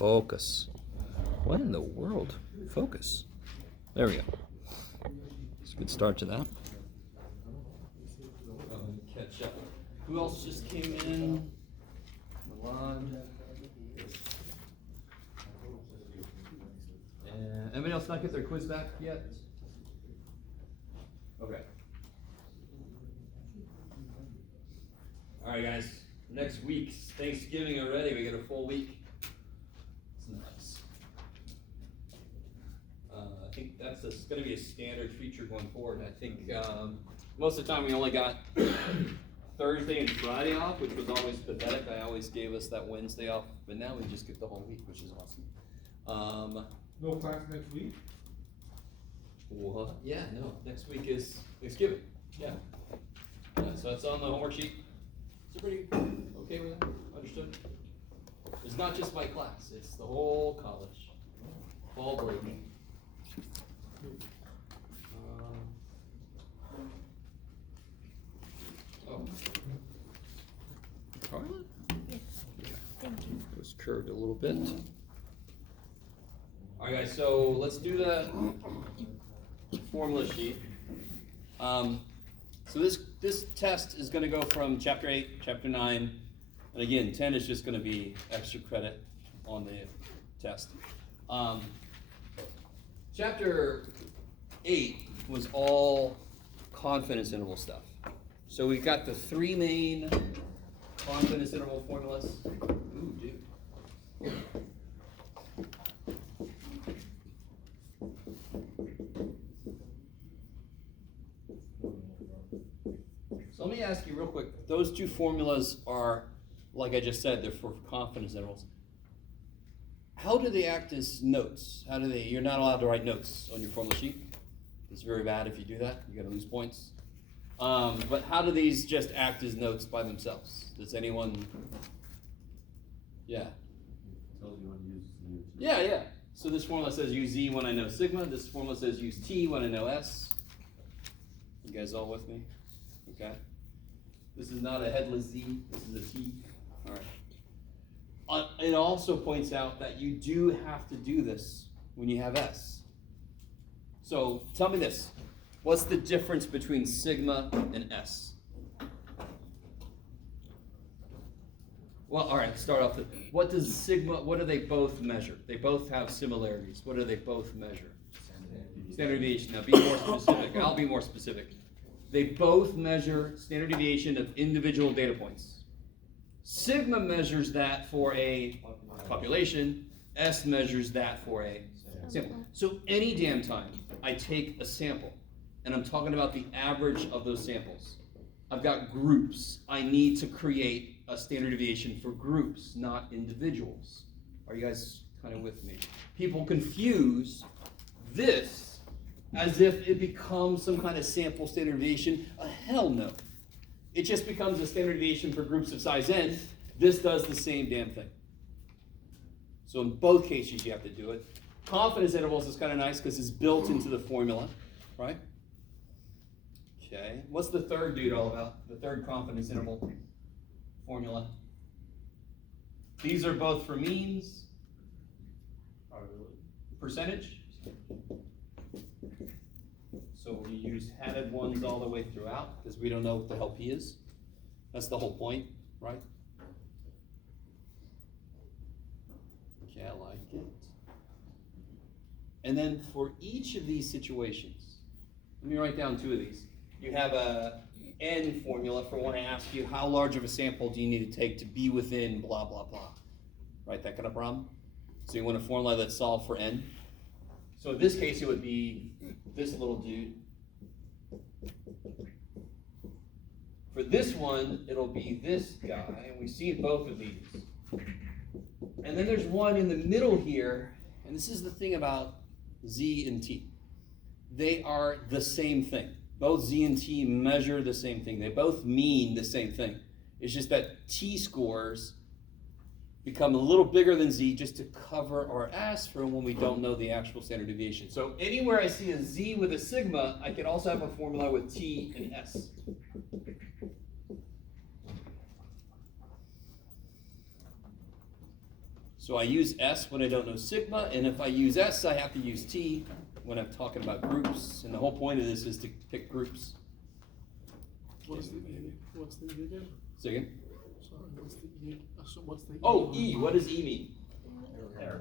focus. What in the world? Focus. There we go. It's a good start to that. Catch up. Who else just came in? Milan. And anybody else not get their quiz back yet? Okay. All right, guys. Next week's Thanksgiving already. We get a full week. It's nice. I think that's going to be a standard feature going forward. I think most of the time we only got Thursday and Friday off, which was always pathetic. I always gave us that Wednesday off, but now we just get the whole week, which is awesome. No class next week? What? Yeah, no. Next week is Thanksgiving. Yeah. So that's on the homework sheet. Is everybody okay with that? Understood? It's not just my class, it's the whole college. Fall break. Carla? Yes. Thank you. It was curved a little bit. All right, guys, so let's do the formula sheet. So this test is going to go from chapter 8, chapter 9, and again, 10 is just going to be extra credit on the test. Chapter 8 was all confidence interval stuff. So we've got the three main confidence interval formulas. Ooh, dude. So let me ask you real quick, those two formulas are, like I just said, they're for confidence intervals. How do they act as notes? You're not allowed to write notes on your formula sheet. It's very bad if you do that, you're gonna lose points. But how do these just act as notes by themselves? Does anyone, yeah. Tells you when to use Z. Yeah. So this formula says use Z when I know sigma. This formula says use T when I know S. You guys all with me? Okay. This is not a headless Z, this is a T. All right. It also points out that you do have to do this when you have S. So tell me this. What's the difference between sigma and S? Well, all right, start off with, what do they both measure? They both have similarities. What do they both measure? Standard deviation. Now be more specific. I'll be more specific. They both measure standard deviation of individual data points. Sigma measures that for a population. S measures that for a sample. So any damn time I take a sample, and I'm talking about the average of those samples, I've got groups. I need to create a standard deviation for groups, not individuals. Are you guys kind of with me? People confuse this as if it becomes some kind of sample standard deviation. Hell no. It just becomes a standard deviation for groups of size n. This does the same damn thing. So in both cases you have to do it. Confidence intervals is kind of nice because it's built into the formula, right? Okay, what's the third dude all about? The third confidence interval formula. These are both for means. Percentage. So we use hatted ones all the way throughout because we don't know what the hell P is. That's the whole point, right? Okay, I like it. And then for each of these situations, let me write down two of these. You have a N formula for when I ask you how large of a sample do you need to take to be within blah, blah, blah. Right, that kind of problem? So you want a formula that's solved for N. So in this case, it would be this little dude. For this one, it'll be this guy, and we see both of these. And then there's one in the middle here, and this is the thing about Z and T. They are the same thing. Both Z and T measure the same thing. They both mean the same thing. It's just that T scores become a little bigger than Z just to cover our S for when we don't know the actual standard deviation. So anywhere I see a Z with a sigma, I can also have a formula with T and S. So I use S when I don't know sigma, and if I use S, I have to use T when I'm talking about groups. And the whole point of this is to pick groups. What's the E? What's the E again? Say again? Sorry, what's the E? So what's the E? Oh, E. What does E mean?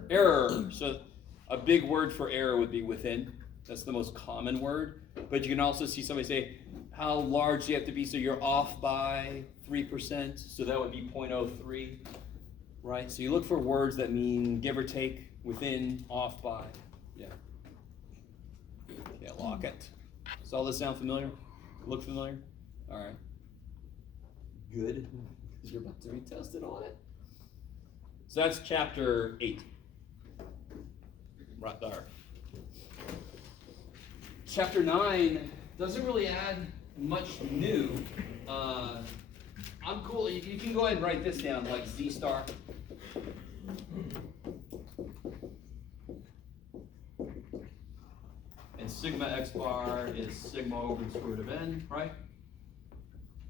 Error. So a big word for error would be within. That's the most common word. But you can also see somebody say, how large do you have to be? So you're off by 3%. So that would be 0.03, right? So you look for words that mean give or take, within, off by. Yeah. Yeah, lock it. Does all this sound familiar? Look familiar? All right. Good. Because you're about to be tested on it. So that's chapter 8. Right there. Chapter 9 doesn't really add much new. I'm cool. You can go ahead and write this down, like Z star. And sigma x bar is sigma over the square root of n, right?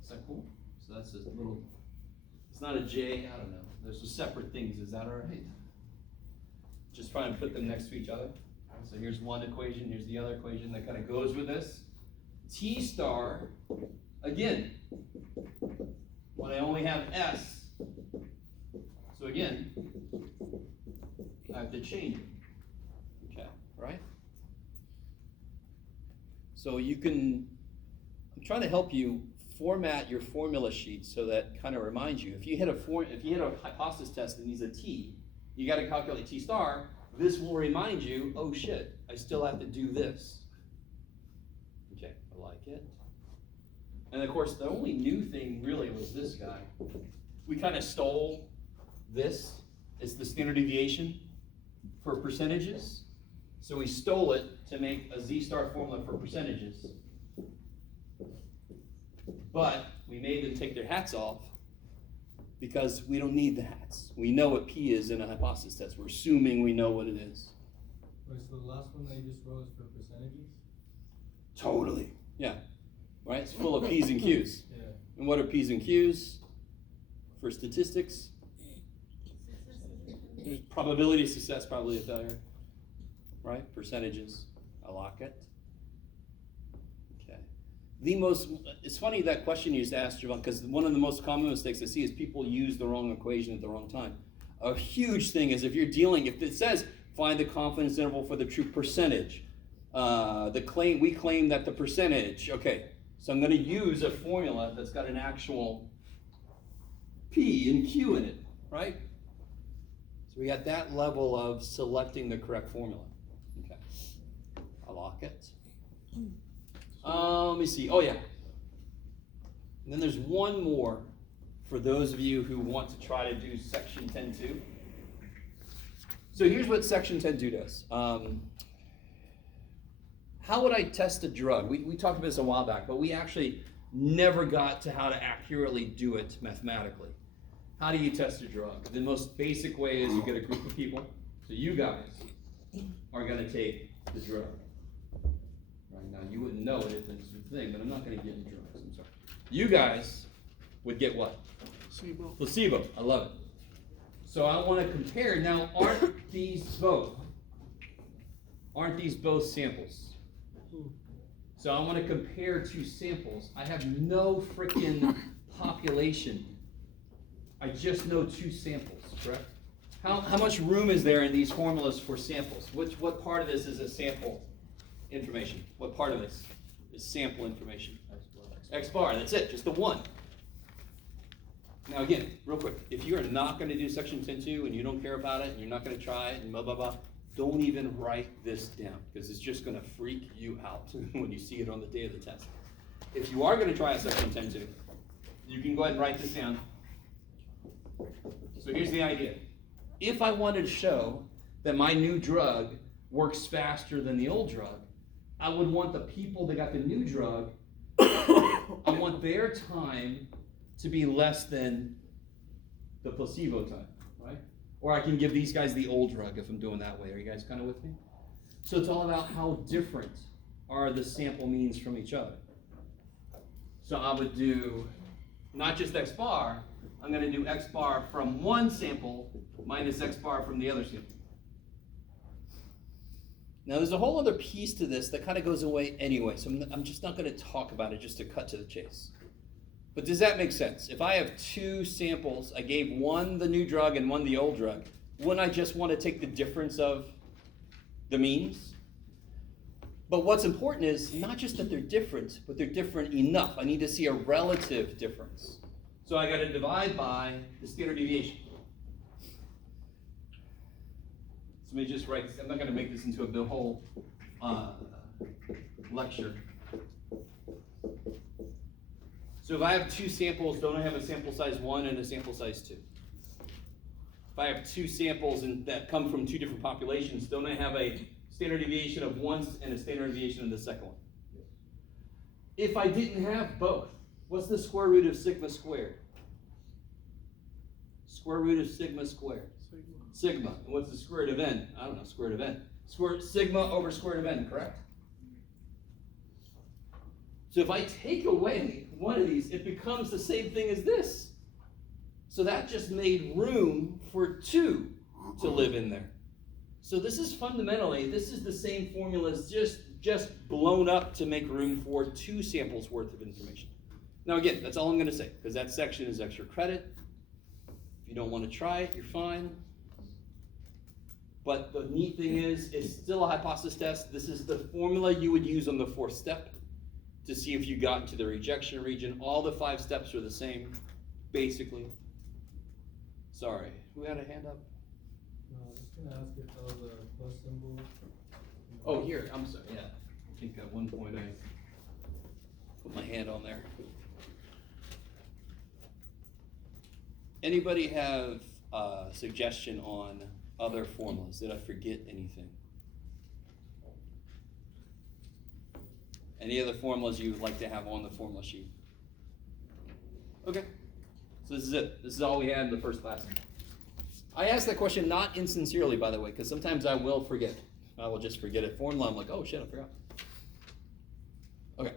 Is that cool? So that's a little, it's not a J, I don't know. There's some separate things, is that all right? Just try and put them next to each other. So here's one equation, here's the other equation that kind of goes with this. T star, again, when I only have S, so again, I have to change it. Okay, right? So you can, I'm trying to help you format your formula sheet so that kind of reminds you. If you hit a hypothesis test that needs a T, you got to calculate T star. This will remind you, oh shit, I still have to do this. Okay, I like it. And of course, the only new thing really was this guy. We kind of stole this. It's the standard deviation for percentages. So we stole it to make a Z star formula for percentages. But we made them take their hats off because we don't need the hats. We know what P is in a hypothesis test. We're assuming we know what it is. Wait, so the last one that you just wrote is for percentages? Totally. Yeah. Right? It's full of P's and Q's. Yeah. And what are P's and Q's? For statistics? Probability of success, probably a failure. Right? Percentages. I like it. Okay. It's funny that question you just asked, Javon, because one of the most common mistakes I see is people use the wrong equation at the wrong time. A huge thing is if it says find the confidence interval for the true percentage, we claim that the percentage, okay, so I'm going to use a formula that's got an actual P and Q in it, right? So we got that level of selecting the correct formula. Okay, I lock it. Let me see. Oh yeah. And then there's one more for those of you who want to try to do section 10.2. So here's what section 10.2 does. How would I test a drug? We talked about this a while back, but we actually never got to how to accurately do it mathematically. How do you test a drug? The most basic way is you get a group of people. So you guys are going to take the drug. Right now, you wouldn't know it if it's a thing, but I'm not going to give you drugs. I'm sorry. You guys would get what? Placebo. Placebo. I love it. So I want to compare. Now, aren't these both samples? So I want to compare two samples. I have no freaking population. I just know two samples, correct? How much room is there in these formulas for samples? What part of this is a sample information? What part of this is sample information? X bar, that's it, just the one. Now again, real quick, if you're not going to do section 10.2 and you don't care about it and you're not going to try it and blah, blah, blah, don't even write this down because it's just going to freak you out when you see it on the day of the test. If you are going to try a section 10.2, you can go ahead and write this down. So here's the idea. If I wanted to show that my new drug works faster than the old drug, I would want the people that got the new drug, I want their time to be less than the placebo time, right? Or I can give these guys the old drug if I'm doing that way. Are you guys kind of with me? So it's all about how different are the sample means from each other. So I would do not just X bar, I'm gonna do X bar from one sample minus X bar from the other sample. Now there's a whole other piece to this that kind of goes away anyway, so I'm just not gonna talk about it just to cut to the chase. But does that make sense? If I have two samples, I gave one the new drug and one the old drug, wouldn't I just want to take the difference of the means? But what's important is not just that they're different, but they're different enough. I need to see a relative difference. So I got to divide by the standard deviation. So let me just write, I'm not going to make this into a whole lecture. So if I have two samples, don't I have a sample size 1 and a sample size 2? If I have two samples that come from two different populations, don't I have a standard deviation of one and a standard deviation of the second one? If I didn't have both, what's the square root of sigma squared? Square root of sigma squared. Sigma. And what's the square root of n? I don't know, square root of n. Sigma over square root of n, correct? So if I take away one of these, it becomes the same thing as this. So that just made room for 2 to live in there. So this is fundamentally, this is the same formula as just blown up to make room for 2 samples worth of information. Now again, that's all I'm gonna say, because that section is extra credit. If you don't want to try it, you're fine. But the neat thing is, it's still a hypothesis test. This is the formula you would use on the 4th step to see if you got into the rejection region. All the 5 steps are the same, basically. Sorry, who had a hand up? No, I was just gonna ask if that was a plus symbol. Oh, here, I'm sorry, yeah. I think at one point I put my hand on there. Anybody have a suggestion on other formulas? Did I forget anything? Any other formulas you would like to have on the formula sheet? Okay, so this is it. This is all we had in the first class. I asked that question not insincerely, by the way, because sometimes I will forget. I will just forget a formula. I'm like, oh shit, I forgot. Okay,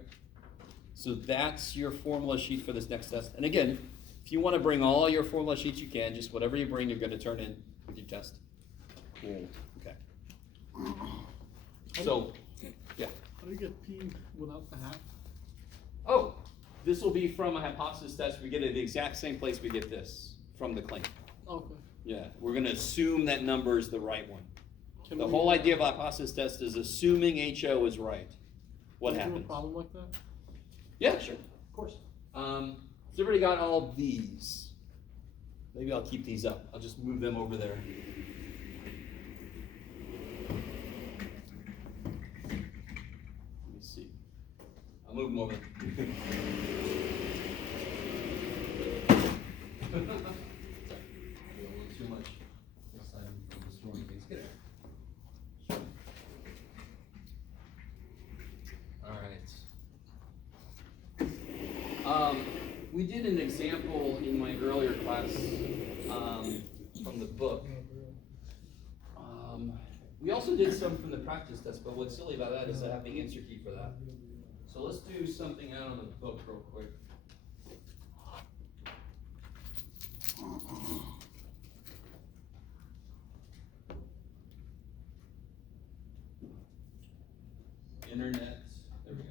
so that's your formula sheet for this next test. And again, if you want to bring all your formula sheets, you can. Just whatever you bring, you're going to turn in with your test. Cool. Okay. So, yeah. How do you get P without the hat? Oh, this will be from a hypothesis test. We get it the exact same place we get this, from the claim. Okay. Yeah, we're going to assume that number is the right one. Can The we, whole idea of a hypothesis test is assuming HO is right. What can we do happens? a problem like that? Yeah, sure, of course. So everybody got all of these? Maybe I'll keep these up. I'll just move them over there. Let me see. I'll move them over. Sorry. I don't want too much aside from the storm things. Get it. Sure. All right. We did an example in my earlier class from the book. We also did some from the practice test, but what's silly about that is I have the answer key for that. So let's do something out of the book real quick. Internet, there we go.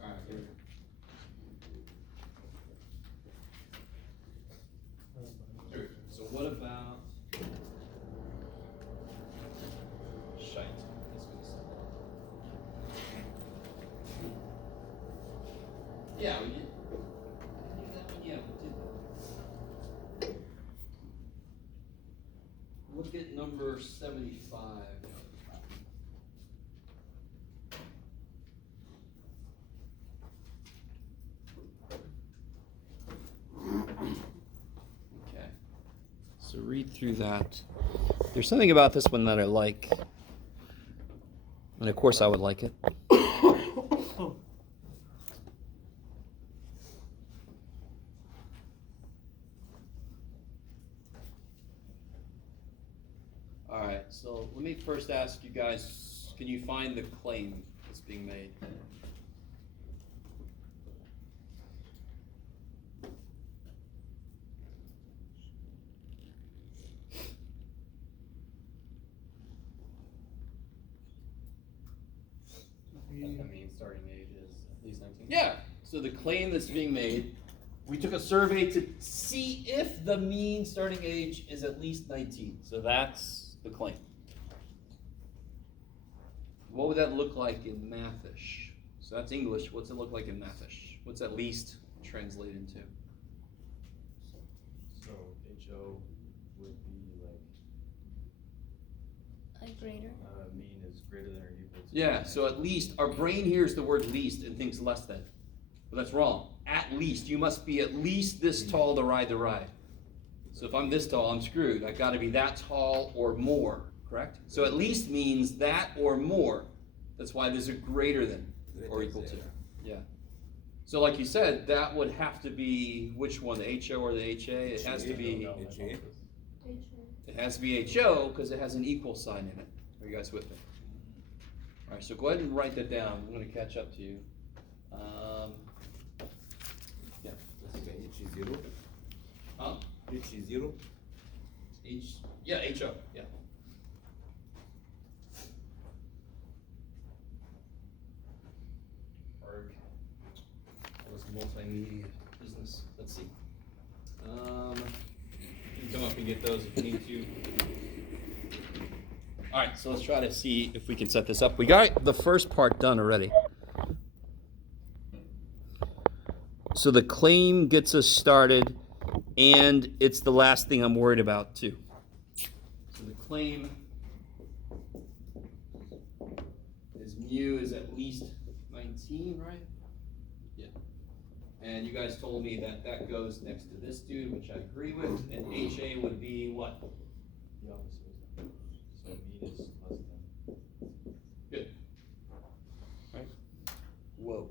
All right, here we go. There we go. So what about shite? That's what it's like. Yeah, we did. Yeah, we did. Look at number 75. Okay. So read through that. There's something about this one that I like. And of course I would like it. All right, so let me first ask you guys, can you find the claim that's being made? Yeah, so the claim that's being made, we took a survey to see if the mean starting age is at least 19. So that's the claim. What would that look like in Mathish? So that's English. What's it look like in Mathish? What's at least translate into? So HO would be like, Greater. mean is greater than or equal to. Yeah, so at least, our brain hears the word least and thinks less than. But that's wrong. At least, you must be at least this tall to ride the ride. So if I'm this tall, I'm screwed. I've got to be that tall or more, correct? So at least means that or more. That's why there's a greater than or equal to. Yeah. So like you said, that would have to be, which one, the HO or the HA? It has to be, it has to be HO because it has an equal sign in it. Are you guys with me? All right, so go ahead and write that down. I'm going to catch up to you. Yeah. H is 0. Huh? H is 0. Yeah, HO, yeah. That was multimedia business. Let's see. You can come up and get those if you need to. All right, so let's try to see if we can set this up. We got the first part done already. So the claim gets us started, and it's the last thing I'm worried about too. So the claim is mu is at least 19, right? Yeah. And you guys told me that that goes next to this dude, which I agree with, and HA would be what? The opposite. So mean is less than. Good. Right? Whoa.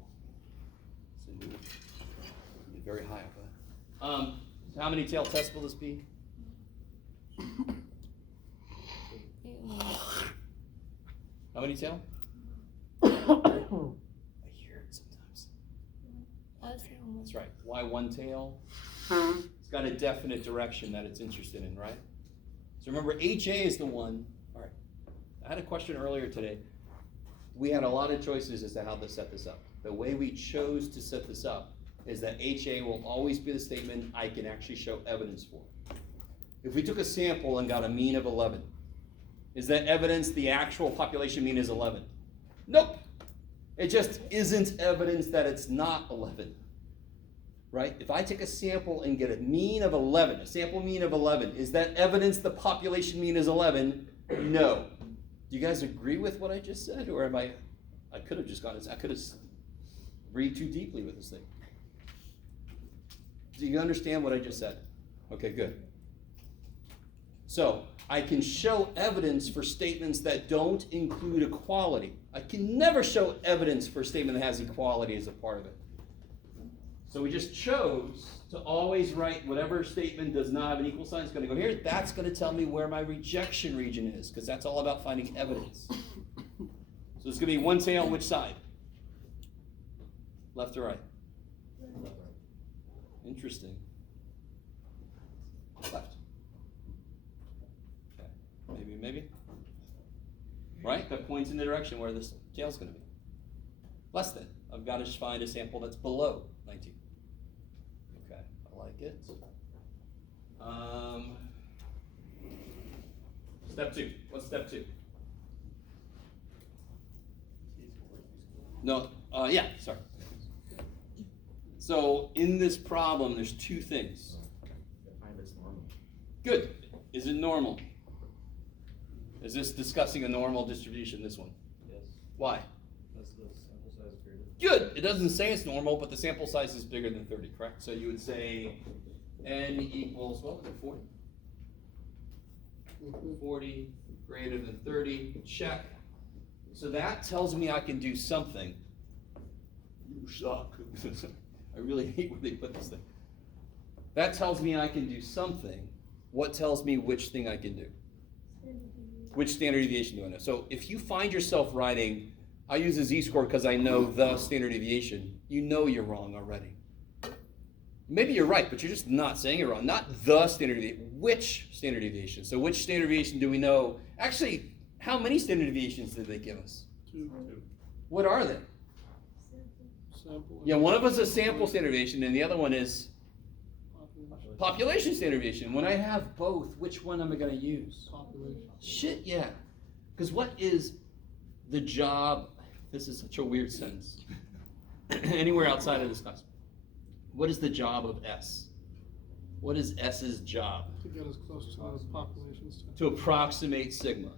So you're very high up there. So how many tail tests will this be? How many tail? I hear it sometimes. That's right. Why one tail? It's got a definite direction that it's interested in, right? So remember, HA is the one. All right. I had a question earlier today. We had a lot of choices as to how to set this up. The way we chose to set this up is that HA will always be the statement I can actually show evidence for. If we took a sample and got a mean of 11, is that evidence the actual population mean is 11? Nope. It just isn't evidence that it's not 11. Right? If I take a sample and get a mean of 11, a sample mean of 11, is that evidence the population mean is 11? No. Do you guys agree with what I just said? Or am I could have just I could have read too deeply with this thing. Do you understand what I just said? Okay, good. So, I can show evidence for statements that don't include equality. I can never show evidence for a statement that has equality as a part of it. So we just chose to always write whatever statement does not have an equal sign is going to go here. That's going to tell me where my rejection region is, because that's all about finding evidence. So it's going to be one tail which side? Left or right? Interesting. Left. Okay. Maybe. Right? That points in the direction where this tail's going to be. Less than. I've got to find a sample that's below 19. Okay, I like it. Step 2. What's step 2? No, yeah, sorry. So in this problem, there's two things. Define this normal. Good. Is it normal? Is this discussing a normal distribution, this one? Yes. Why? That's the sample size greater. Good. It doesn't say it's normal, but the sample size is bigger than 30, correct? So you would say n equals, what was it, 40? 40 greater than 30, check. So that tells me I can do something. You suck. I really hate when they put this thing. That tells me I can do something. What tells me which thing I can do? Which standard deviation do I know? So if you find yourself writing, I use a z-score because I know the standard deviation, you know you're wrong already. Maybe you're right, but you're just not saying it wrong. Not the standard deviation, which standard deviation? So which standard deviation do we know? Actually, how many standard deviations did they give us? 2. What are they? sample. Yeah, one of us is sample standard deviation and the other one is Population. population standard deviation. When I have both, which one am I gonna use? Population. Shit, yeah. Because what is the job, this is such a weird sentence, anywhere outside of this class. What is the job of S? What is S's job? To get as close to the population standard. To approximate sigma.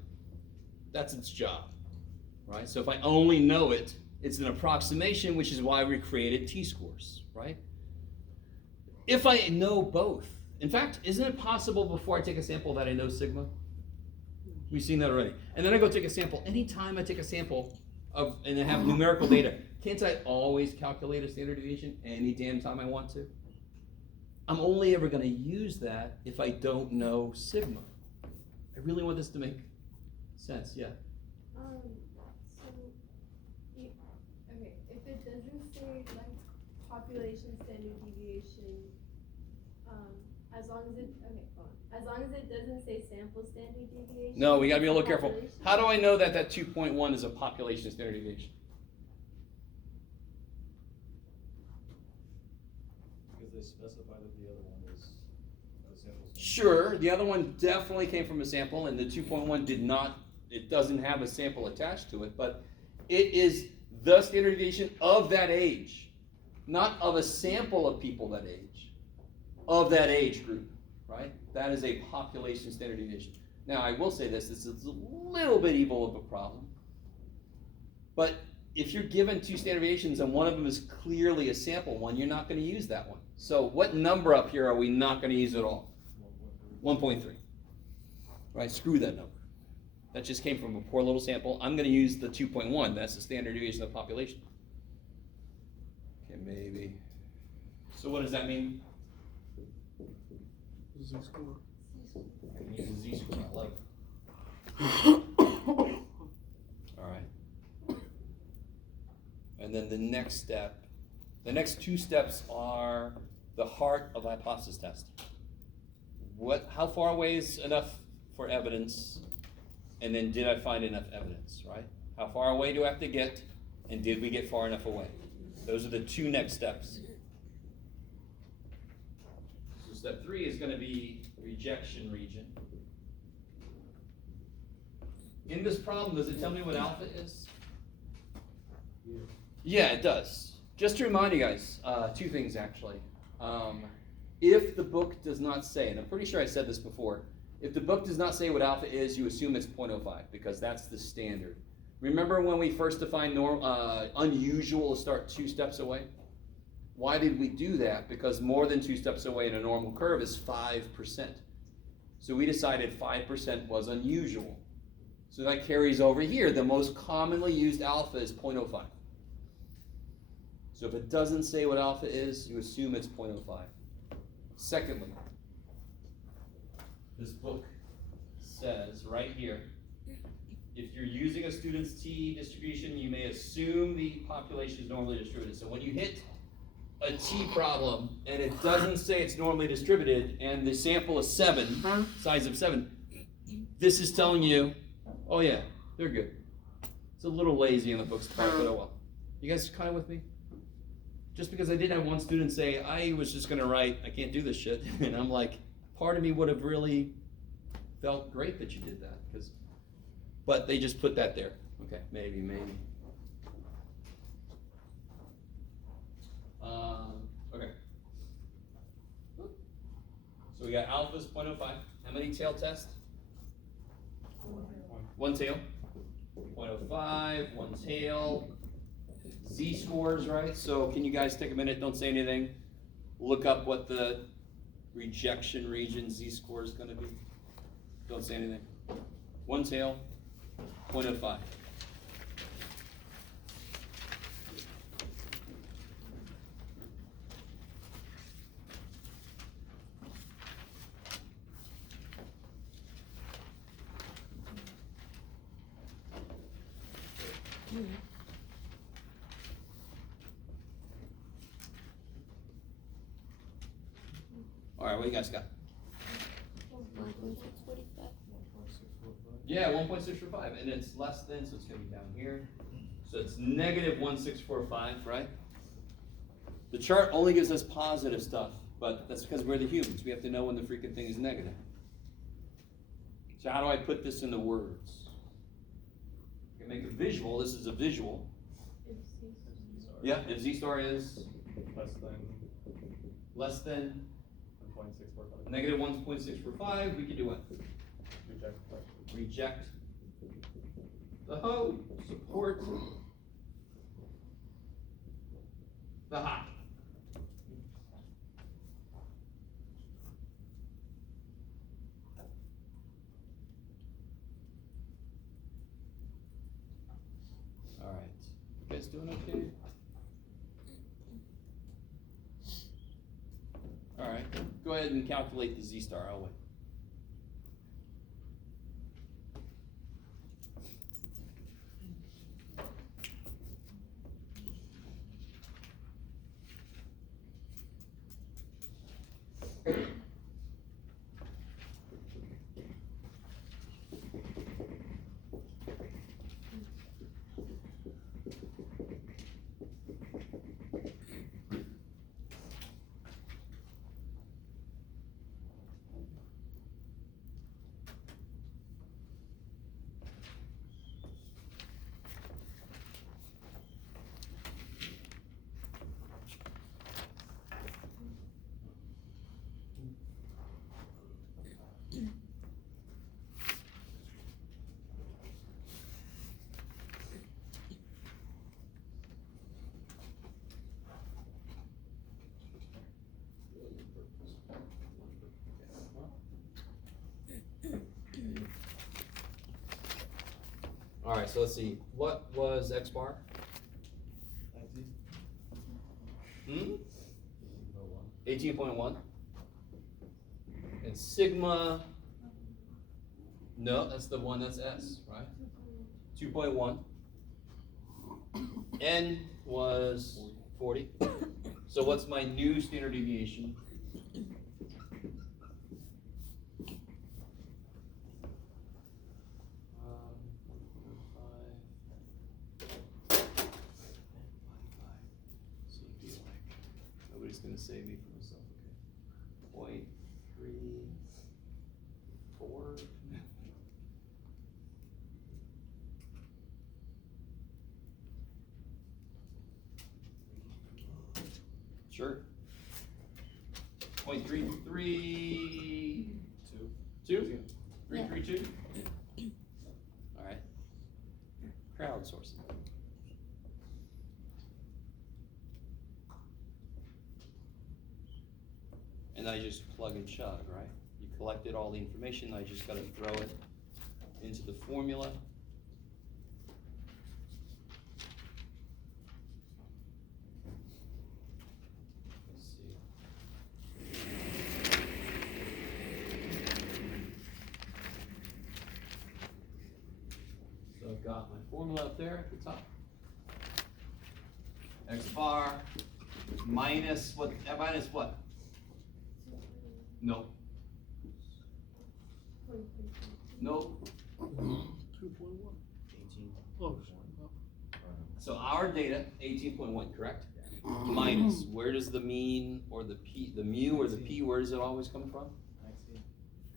That's its job, right? So if I only know it, it's an approximation, which is why we created t-scores, right? If I know both, in fact, isn't it possible before I take a sample that I know sigma? We've seen that already. And then I go take a sample. Anytime I take a sample of and I have numerical data, can't I always calculate a standard deviation any damn time I want to? I'm only ever going to use that if I don't know sigma. I really want this to make sense, yeah. So, you, okay, if it doesn't say like population standard deviation, as long as it, okay, hold on. As long as it doesn't say sample standard deviation. No, we got to be a little it's careful. population. How do I know that that 2.1 is a population standard deviation? Because they specify that the other one is a sample. Sure, the other one definitely came from a sample, and the 2.1 did not, it doesn't have a sample attached to it, but it is the standard deviation of that age, not of a sample of people that age, of that age group, right? That is a population standard deviation. Now, I will say this is a little bit evil of a problem, but if you're given two standard deviations and one of them is clearly a sample one, you're not going to use that one. So what number up here are we not going to use at all? 1.3. Right, screw that number. That just came from a poor little sample. I'm going to use the 2.1. That's the standard deviation of the population. Okay, maybe. So what does that mean? Z-score. I can use a z-score. I love it. All right. And then the next step, the next two steps are the heart of the hypothesis test. How far away is enough for evidence? And then did I find enough evidence, right? How far away do I have to get? And did we get far enough away? Those are the two next steps. So step 3 is going to be rejection region. In this problem, does it tell me what alpha is? Yeah, it does. Just to remind you guys, two things actually. If the book does not say, and I'm pretty sure I said this before, if the book does not say what alpha is, you assume it's 0.05 because that's the standard. Remember when we first defined unusual to start 2 steps away? Why did we do that? Because more than 2 steps away in a normal curve is 5%. So we decided 5% was unusual. So that carries over here. The most commonly used alpha is 0.05. So if it doesn't say what alpha is, you assume it's 0.05. Secondly, this book says right here, if you're using a student's t distribution, you may assume the population is normally distributed. So when you hit a t problem and it doesn't say it's normally distributed and the sample is 7, size of 7, this is telling you, oh yeah, they're good. It's a little lazy in the book's part, but oh well. You guys kind of with me? Just because I did have one student say, I was just gonna write, I can't do this shit. And I'm like, part of me would have really felt great that you did that, but they just put that there. Okay, maybe. Okay. So we got alpha's 0.05. How many tail tests? 1 tail. 0.05, 1 tail. Z-scores, right? So can you guys take a minute, don't say anything. Look up what the rejection region Z-score is going to be. Don't say anything. 1 tail, 0.05. All right, what do you guys got? 1.645. Yeah, 1.645, and it's less than, so it's going to be down here. So it's negative 1.645, right? The chart only gives us positive stuff, but that's because we're the humans. We have to know when the freaking thing is negative. So how do I put this into words? I can make a visual. This is a visual. If C Yeah, if Z star is Less than less than 1.645. negative 1.645, we can do what? Reject. Reject the ho, support the hot. All right, you guys doing okay? All right, go ahead and calculate the Z star, I'll wait. All right, so let's see. What was X bar? 19. 18.1. And sigma, no, that's the one that's S, right? 2.1. N was 40. So what's my new standard deviation? Nobody's gonna save me from myself, okay. 0.34. Sure. 0.332. 332. All right. Crowdsourcing. And I just plug and chug, right? You collected all the information, I just gotta throw it into the formula. Let's see. So I've got my formula up there at the top. X bar minus what? Minus what? No. No. 2.1. 18. Oh, So our data, 18.1, correct? Minus, where does the mean or the p, the mu or the p, where does it always come from?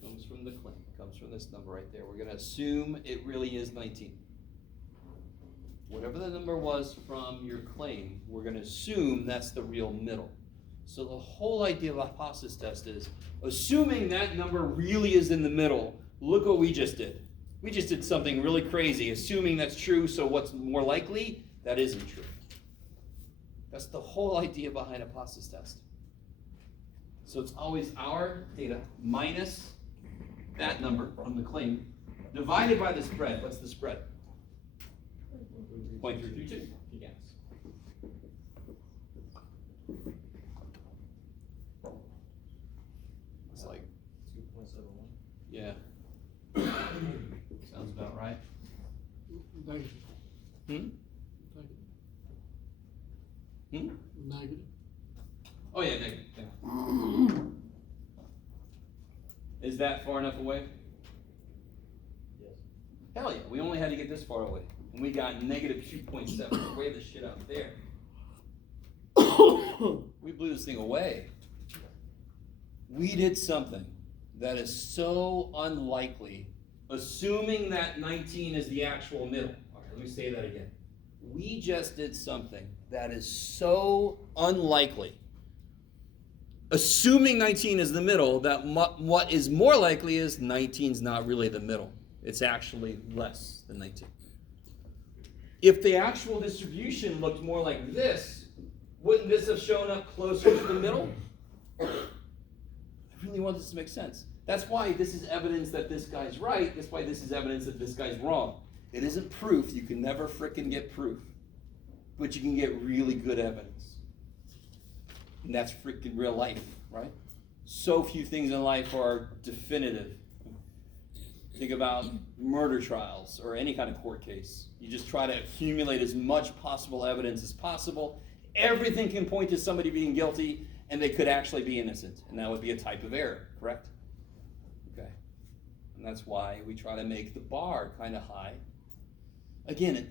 Comes from the claim, comes from this number right there. We're gonna assume it really is 19. Whatever the number was from your claim, we're gonna assume that's the real middle. So the whole idea of a hypothesis test is, assuming that number really is in the middle, look what we just did. We just did something really crazy, assuming that's true, so what's more likely? That isn't true. That's the whole idea behind a hypothesis test. So it's always our data minus that number from the claim, divided by the spread. What's the spread? 0.332. Yes. It's like, 2.71. yeah. Sounds about right. negative. Hmm? Hmm? Negative. Oh yeah, negative. Yeah. Is that far enough away? Yes. Hell yeah, we only had to get this far away. And we got negative 2.7, way the shit out there. We blew this thing away. We did something that is so unlikely, assuming that 19 is the actual middle. All right, let me say that again. We just did something that is so unlikely, assuming 19 is the middle, that what is more likely is 19 is not really the middle. It's actually less than 19. If the actual distribution looked more like this, wouldn't this have shown up closer to the middle? I really want this to make sense. That's why this is evidence that this guy's right. That's why this is evidence that this guy's wrong. It isn't proof. You can never frickin' get proof. But you can get really good evidence. And that's freaking real life, right? So few things in life are definitive. Think about murder trials or any kind of court case. You just try to accumulate as much possible evidence as possible. Everything can point to somebody being guilty, and they could actually be innocent. And that would be a type of error, correct? Okay. And that's why we try to make the bar kind of high. Again,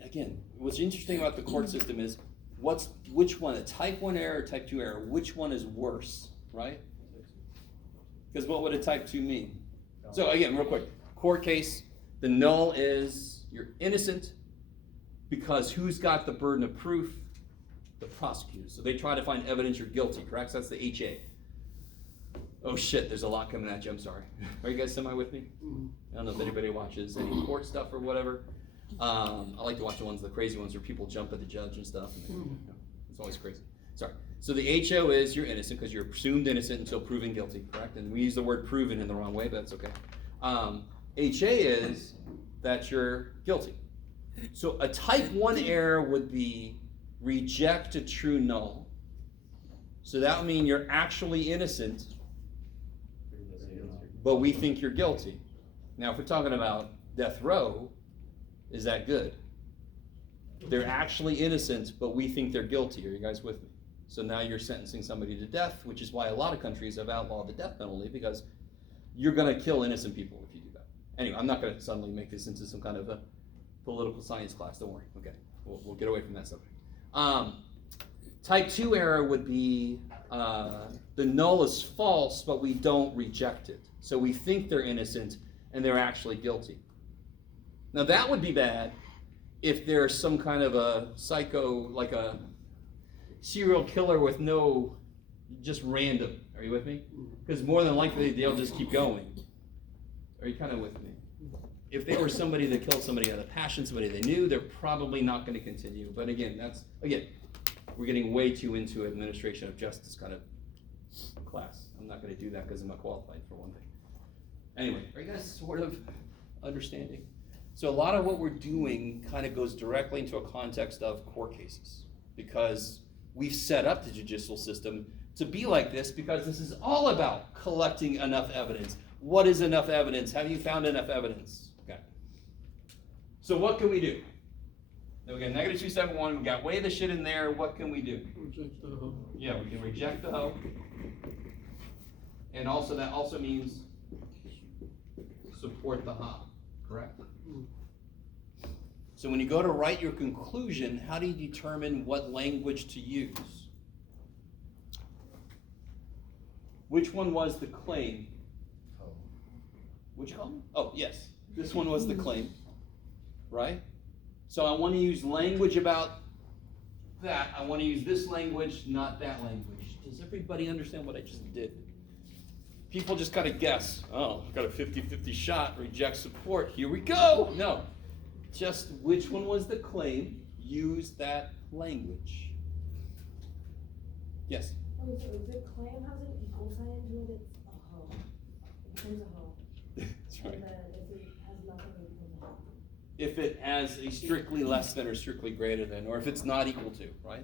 what's interesting about the court system is which one, a type 1 error or type 2 error, which one is worse, right? Because what would a type 2 mean? So again, real quick, court case, the null is you're innocent because who's got the burden of proof? The prosecutor. So they try to find evidence you're guilty, correct? So that's the HA. Oh shit, there's a lot coming at you, I'm sorry. Are you guys semi with me? I don't know if anybody watches any court stuff or whatever. I like to watch the crazy ones where people jump at the judge and stuff. It's always crazy. Sorry. So the HO is you're innocent because you're presumed innocent until proven guilty, correct? And we use the word proven in the wrong way, but that's okay. HA is that you're guilty. So a type 1 error would be reject a true null. So that would mean you're actually innocent, but we think you're guilty. Now, if we're talking about death row, is that good? They're actually innocent, but we think they're guilty. Are you guys with me? So now you're sentencing somebody to death, which is why a lot of countries have outlawed the death penalty, because you're going to kill innocent people if you do that. Anyway, I'm not going to suddenly make this into some kind of a political science class. Don't worry. Okay, we'll get away from that subject. Type 2 error would be the null is false, but we don't reject it. So we think they're innocent, and they're actually guilty. Now that would be bad if there's some kind of a psycho, like a serial killer with no, just random. Are you with me? Because more than likely they'll just keep going. Are you kind of with me? If they were somebody that killed somebody out of passion, somebody they knew, they're probably not going to continue. But again, we're getting way too into administration of justice kind of class. I'm not going to do that because I'm not qualified for one thing. Anyway, are you guys sort of understanding? So a lot of what we're doing kind of goes directly into a context of court cases, because we've set up the judicial system to be like this, because this is all about collecting enough evidence. What is enough evidence? Have you found enough evidence? Okay. So what can we do? Now we got negative 271, we got way the shit in there. What can we do? Reject the hoe. Yeah, we can reject the hoe. And also that also means support the ha, correct? So when you go to write your conclusion, how do you determine what language to use? Which one was the claim? Which column? Oh, yes. This one was the claim, right? So I want to use language about that. I want to use this language, not that language. Does everybody understand what I just did? People just got to guess. Oh, I've got a 50-50 shot, reject support. Here we go. No, just which one was the claim, use that language. Yes? Okay, so if the claim has an equal sign to it, it's a hoe. It becomes a hoe. That's right. And then if it has nothing, it becomes a hoe. If it has a strictly less than or strictly greater than, or if it's not equal to, right?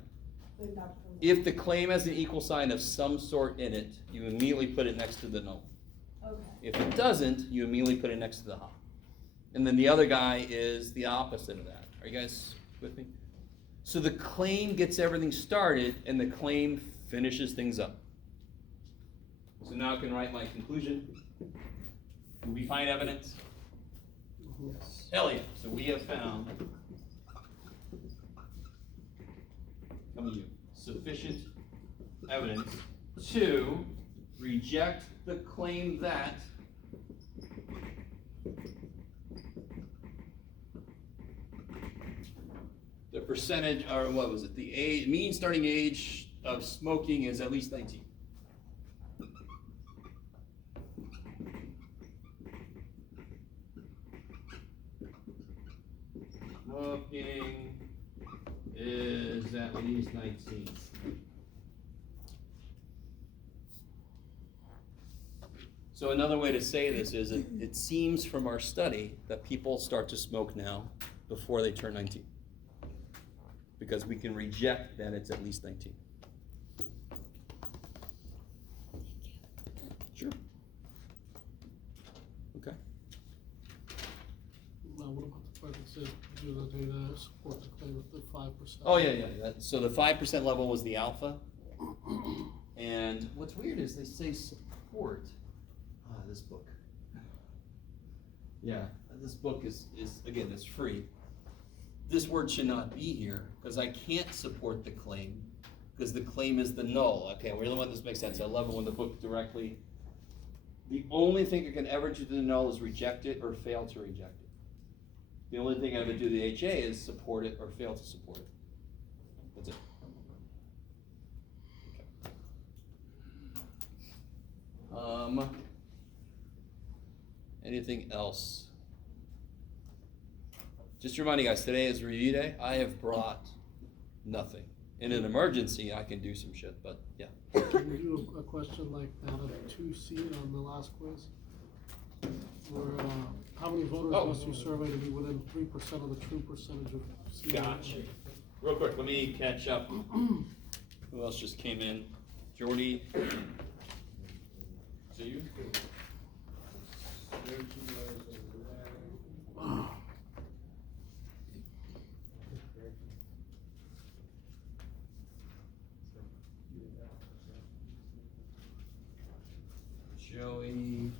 But not becomes a If the claim has an equal sign of some sort in it, you immediately put it next to the null. hoe. Okay. If it doesn't, you immediately put it next to the ha. And then the other guy is the opposite of that. Are you guys with me? So the claim gets everything started, and the claim finishes things up. So now I can write my conclusion. Do we find evidence? Yes. Hell yeah. So we have found sufficient evidence to reject the claim that the percentage, or what was it, the mean starting age of smoking is at least 19. Smoking is at least 19. So another way to say this is it seems from our study that people start to smoke now before they turn 19. Because we can reject that it's at least 19. Sure. Okay. Now, what about the part that says, do the data support the claim of the 5%? Oh, yeah. So the 5% level was the alpha. And what's weird is they say support. This book. Yeah, this book is again, it's free. This word should not be here because I can't support the claim because the claim is the null. Okay, we really want this to make sense. I love it when the book directly. The only thing I can ever do to the null is reject it or fail to reject it. The only thing I ever do to the HA is support it or fail to support it. That's it. Okay. Anything else? Just reminding you guys, today is review day. I have brought nothing. In an emergency, I can do some shit, but yeah. Can we do a question like that of 2C on the last quiz? Where, how many voters must you survey to be within 3% of the true percentage of C? Gotcha. Real quick, let me catch up. Who else just came in? Jordy. So you? Joey.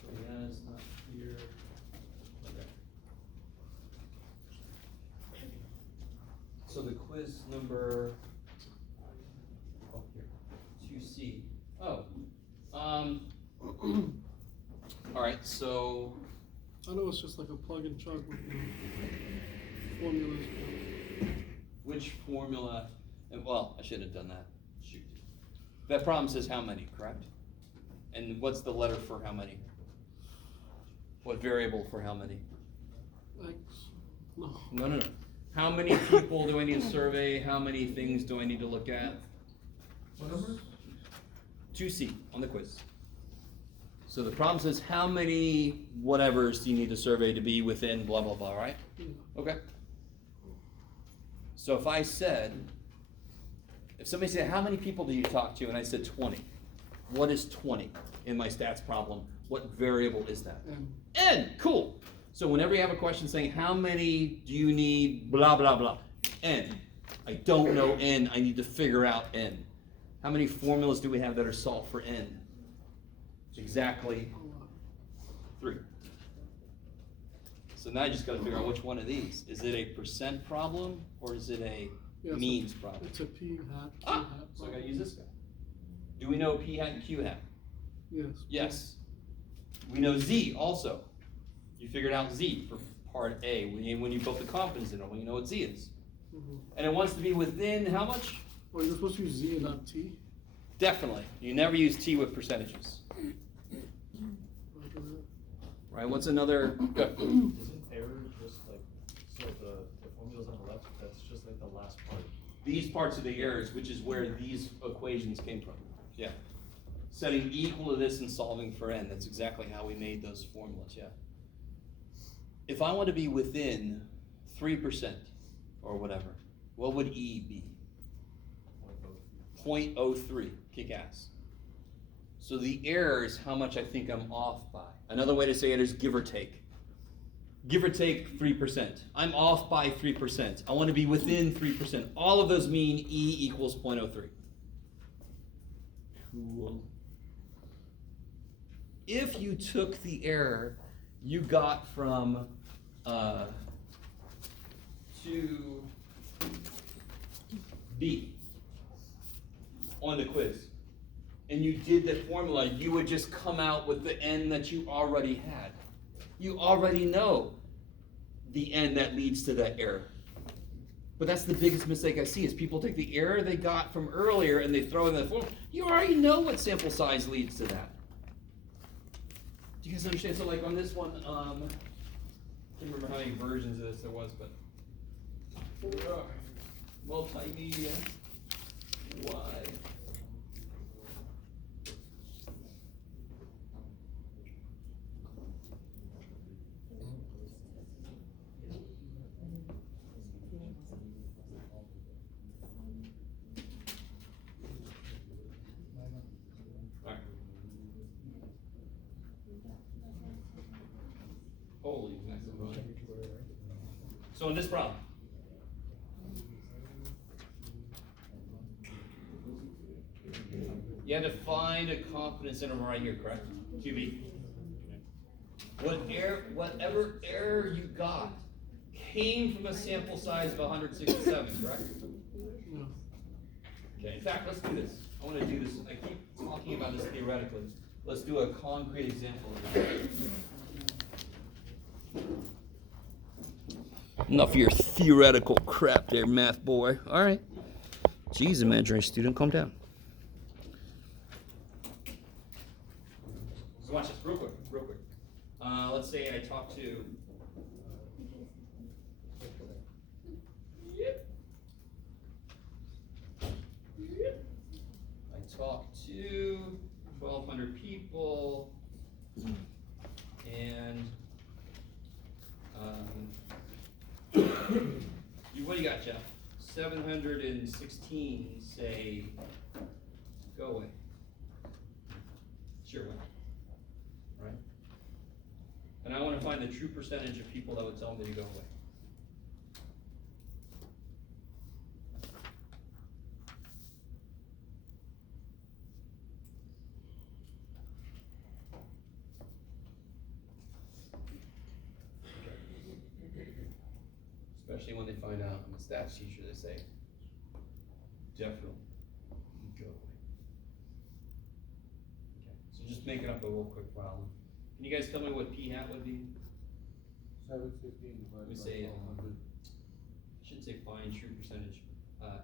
Joey's not here. Okay. So the quiz number, here, 2C. Oh, all right, so. I know it's just like a plug and chug with the formulas. Which formula, and well, I shouldn't have done that, shoot. That problem says how many, correct? And what's the letter for how many? What variable for how many? X. No. No. How many people do I need to survey? How many things do I need to look at? What number? 2C on the quiz. So the problem says how many whatevers do you need to survey to be within blah, blah, blah, right? Yeah. Okay. So if I said, if somebody said, how many people do you talk to? And I said 20. What is 20 in my stats problem? What variable is that? N, cool. So whenever you have a question saying, how many do you need, blah, blah, blah, N. I don't know N, I need to figure out N. How many formulas do we have that are solved for N? Exactly 3. So now I just gotta figure out which one of these. Is it a percent problem or is it a Yeah, means problem? It's a P hat, Q Ah, hat. so I gotta use this guy. Do we know P hat and Q hat? Yes. Yes. We know Z also. You figured out Z for part A when you built the confidence interval, you know what Z is. Mhm. And it wants to be within how much? Well, you're supposed to use Z and not T. Definitely. You never use T with percentages. Roger that. Right, what's another? Good. Isn't error just like, so the formula's on the left, that's just like the last part? These parts are the errors, which is where these equations came from. Yeah. Setting equal to this and solving for n. That's exactly how we made those formulas, yeah. If I want to be within 3% or whatever, what would E be? 0.03, kick ass. So the error is how much I think I'm off by. Another way to say it is give or take. Give or take 3%. I'm off by 3%. I want to be within 3%. All of those mean E equals 0.03. Cool. If you took the error you got from, to B on the quiz, and you did the formula, you would just come out with the n that you already had. You already know the n that leads to that error. But that's the biggest mistake I see, is people take the error they got from earlier and they throw it in the formula. You already know what sample size leads to that. Do you guys understand? So like on this one, I can't remember how many versions of this there was, but multimedia, Y. Alright. Holy mackerel. So in this problem, you had to find a confidence interval right here, correct? QB. Whatever error you got came from a sample size of 167, correct? Yeah. Okay, in fact, let's do this. I want to do this. I keep talking about this theoretically. Let's do a concrete example of that. Enough of your theoretical crap there, math boy. All right. Jeez, imaginary student, calm down. So watch this real quick, real quick. Let's say I talk to. I talk to 1,200 people, and what do you got, Jeff? 716 say go away. Sure way. Right? And I want to find the true percentage of people that would tell me to go away. Especially when they find out I'm a stats teacher, they say, definitely, go away. Okay, so just making up a real quick problem. Can you guys tell me what p hat would be? 715 Let me divided say, by 400. I should say find true percentage, I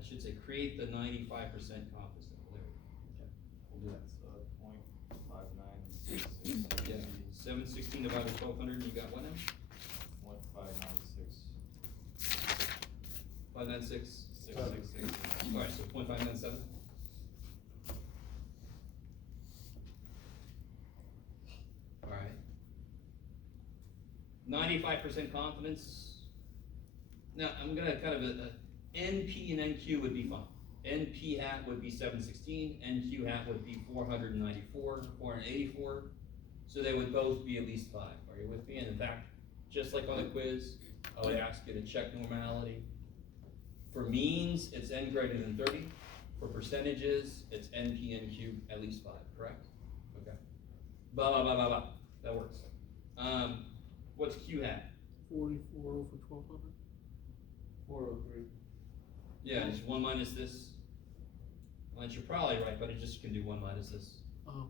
should say create the 95% confidence interval. There we go. Okay, we'll do that. That's 0.5966. Yeah, 716 divided by 1,200, you got what now? 0.596. 596. 666. Alright, so 0.597. Alright. 95% confidence. Now, I'm gonna kind of, NP and NQ would be fine. NP hat would be 716, NQ hat would be 494, 484. So they would both be at least 5. Are you with me? And in fact, just like on the quiz, I would ask you to check normality. For means, it's n greater than 30. For percentages, it's NP, NQ, at least 5, correct? Okay. Blah, blah, blah, blah, blah. That works. What's Q hat? 44 over 1,200. 403. Yeah, it's 1 minus this. Well, you're probably right, but it just can do 1 minus this. Oh,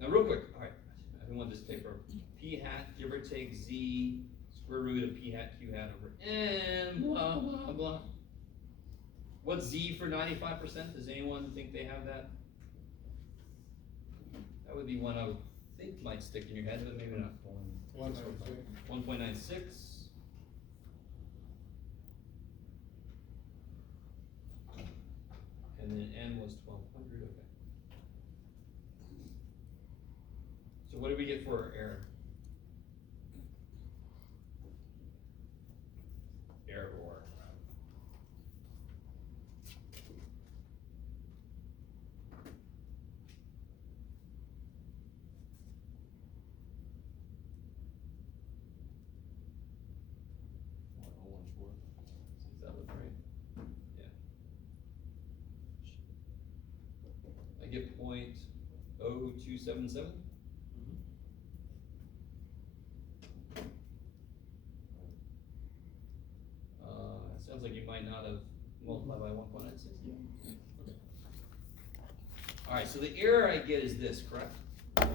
Now, real quick, all right, I don't want this paper. P hat, give or take Z, square root of P hat, Q hat over N, blah, blah, blah. What's Z for 95%? Does anyone think they have that? That would be one I would think might stick in your head, but maybe not. 1.96. And then N was 1,200, okay. So what do we get for our error? Error. Does that look right? Yeah. I get 0.0277. Sounds like you might not have multiplied by 1.96. Okay. All right, so the error I get is this, correct? All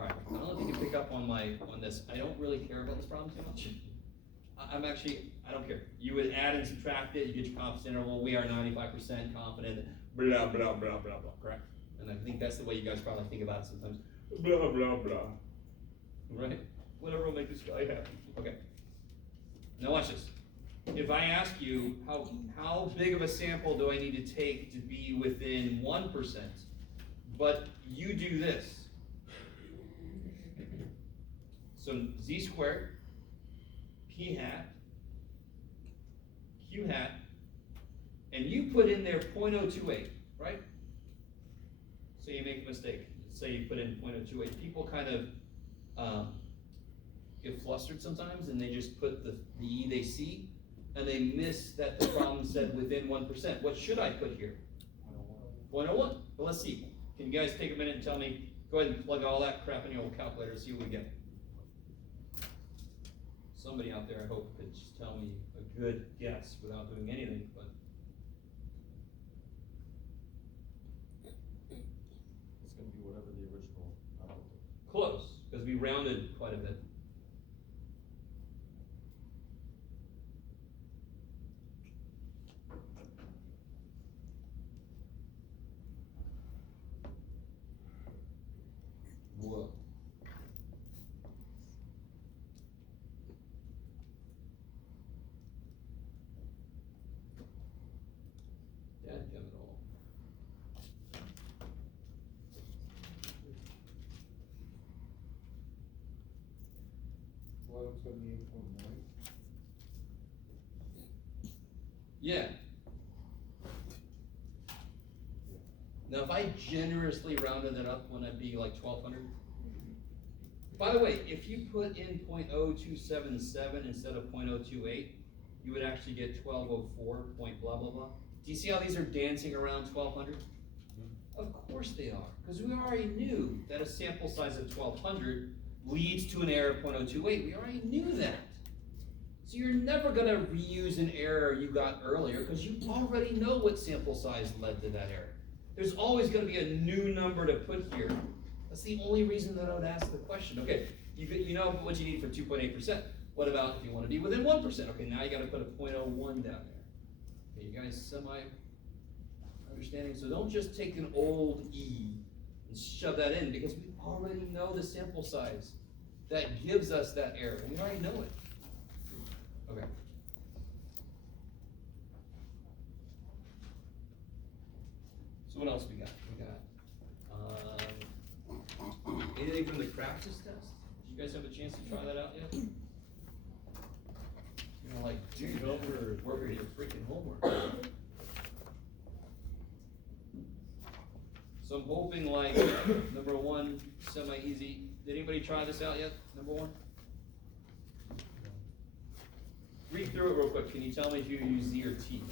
right, I don't know if you can pick up on this. I don't really care about this problem too much. I don't care. You would add and subtract it, you get your confidence interval, we are 95% confident, blah, blah, blah, blah, blah, correct? And I think that's the way you guys probably think about it sometimes. Blah, blah, blah. Right? Whatever will make this guy happy. Okay. Now watch this. If I ask you, how big of a sample do I need to take to be within 1%, but you do this. So z squared, p hat, q hat, and you put in there 0.028, right? So you make a mistake. Say you put in 0.028. People kind of get flustered sometimes, and they just put the E they see, and they miss that the problem said within 1%. What should I put here? 0.01. Well, let's see. Can you guys take a minute and tell me, go ahead and plug all that crap in your old calculator and see what we get. Somebody out there, I hope, could just tell me a good guess without doing anything, but. It's gonna be whatever the original number was. Close, because we rounded quite a bit. Whoa. Dadgummit all. Yeah. Now, if I generously rounded it up, wouldn't it be like 1,200? By the way, if you put in 0.0277 instead of 0.028, you would actually get 1204 point blah, blah, blah. Do you see how these are dancing around 1,200? Of course they are, because we already knew that a sample size of 1,200 leads to an error of 0.028. We already knew that. So you're never gonna reuse an error you got earlier, because you already know what sample size led to that error. There's always gonna be a new number to put here. That's the only reason that I would ask the question. Okay, you know what you need for 2.8%. What about if you wanna be within 1%? Okay, now you gotta put a 0.01 down there. Okay, you guys semi-understanding? So don't just take an old E and shove that in, because we already know the sample size that gives us that error. We already know it. Okay. So what else we got? We got anything from the Crafts's test? Did you guys have a chance to try that out yet? You know, like, dude, work with your freaking homework. So I'm hoping, like, number one, semi-easy. Did anybody try this out yet? Number one? Read through it real quick. Can you tell me if you use Z or T?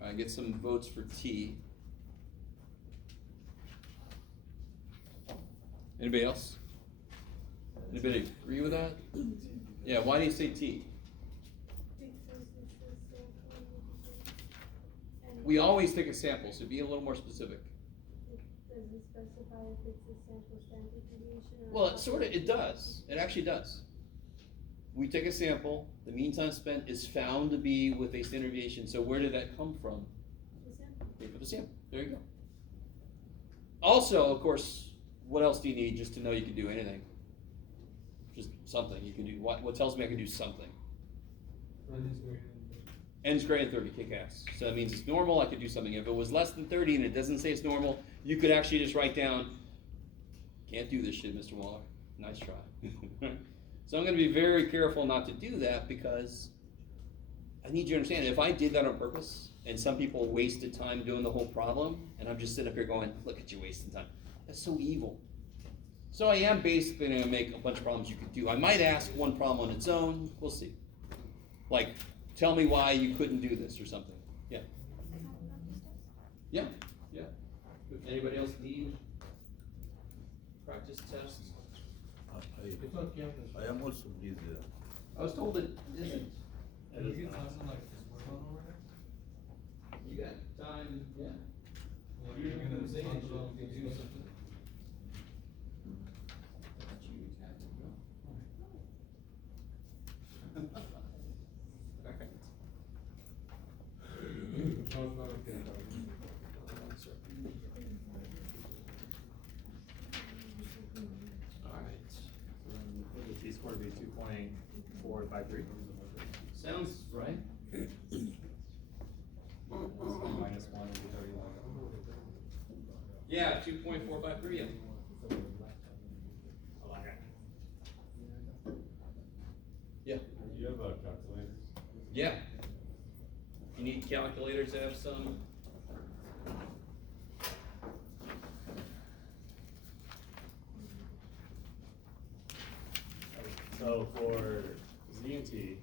All right, get some votes for T. Anybody else? Anybody agree with that? Yeah, why do you say T? We always take a sample, so be a little more specific. Does it specify if it's a sample standard deviation or? Well, it does. It actually does. We take a sample, the mean time spent is found to be with a standard deviation, so where did that come from? The sample. Pay for the sample. There you go. Also, of course, what else do you need just to know you can do anything? Just something you can do. What tells me I can do something? N's greater than 30, kick ass. So that means it's normal, I could do something. If it was less than 30 and it doesn't say it's normal, you could actually just write down, can't do this shit, Mr. Waller. Nice try. So I'm gonna be very careful not to do that, because I need you to understand, if I did that on purpose, and some people wasted time doing the whole problem, and I'm just sitting up here going, look at you wasting time. That's so evil. So I am basically gonna make a bunch of problems you could do. I might ask one problem on its own, we'll see. Like, tell me why you couldn't do this or something. Yeah. Yeah, yeah. Anybody else need practice tests? It's on campus. I am also please. I was told it isn't. It You is get not. something like this work on over there? You got time, yeah. Well, You're you're gonna gonna say talk it should about be this used. something. Talk about it then, Alright, The T-score would be 2.453. sounds right. Minus 1 would be 31. Yeah, 2.453, yeah. Yeah. You have calculators? Yeah. You need calculators, have some. So for Z and T,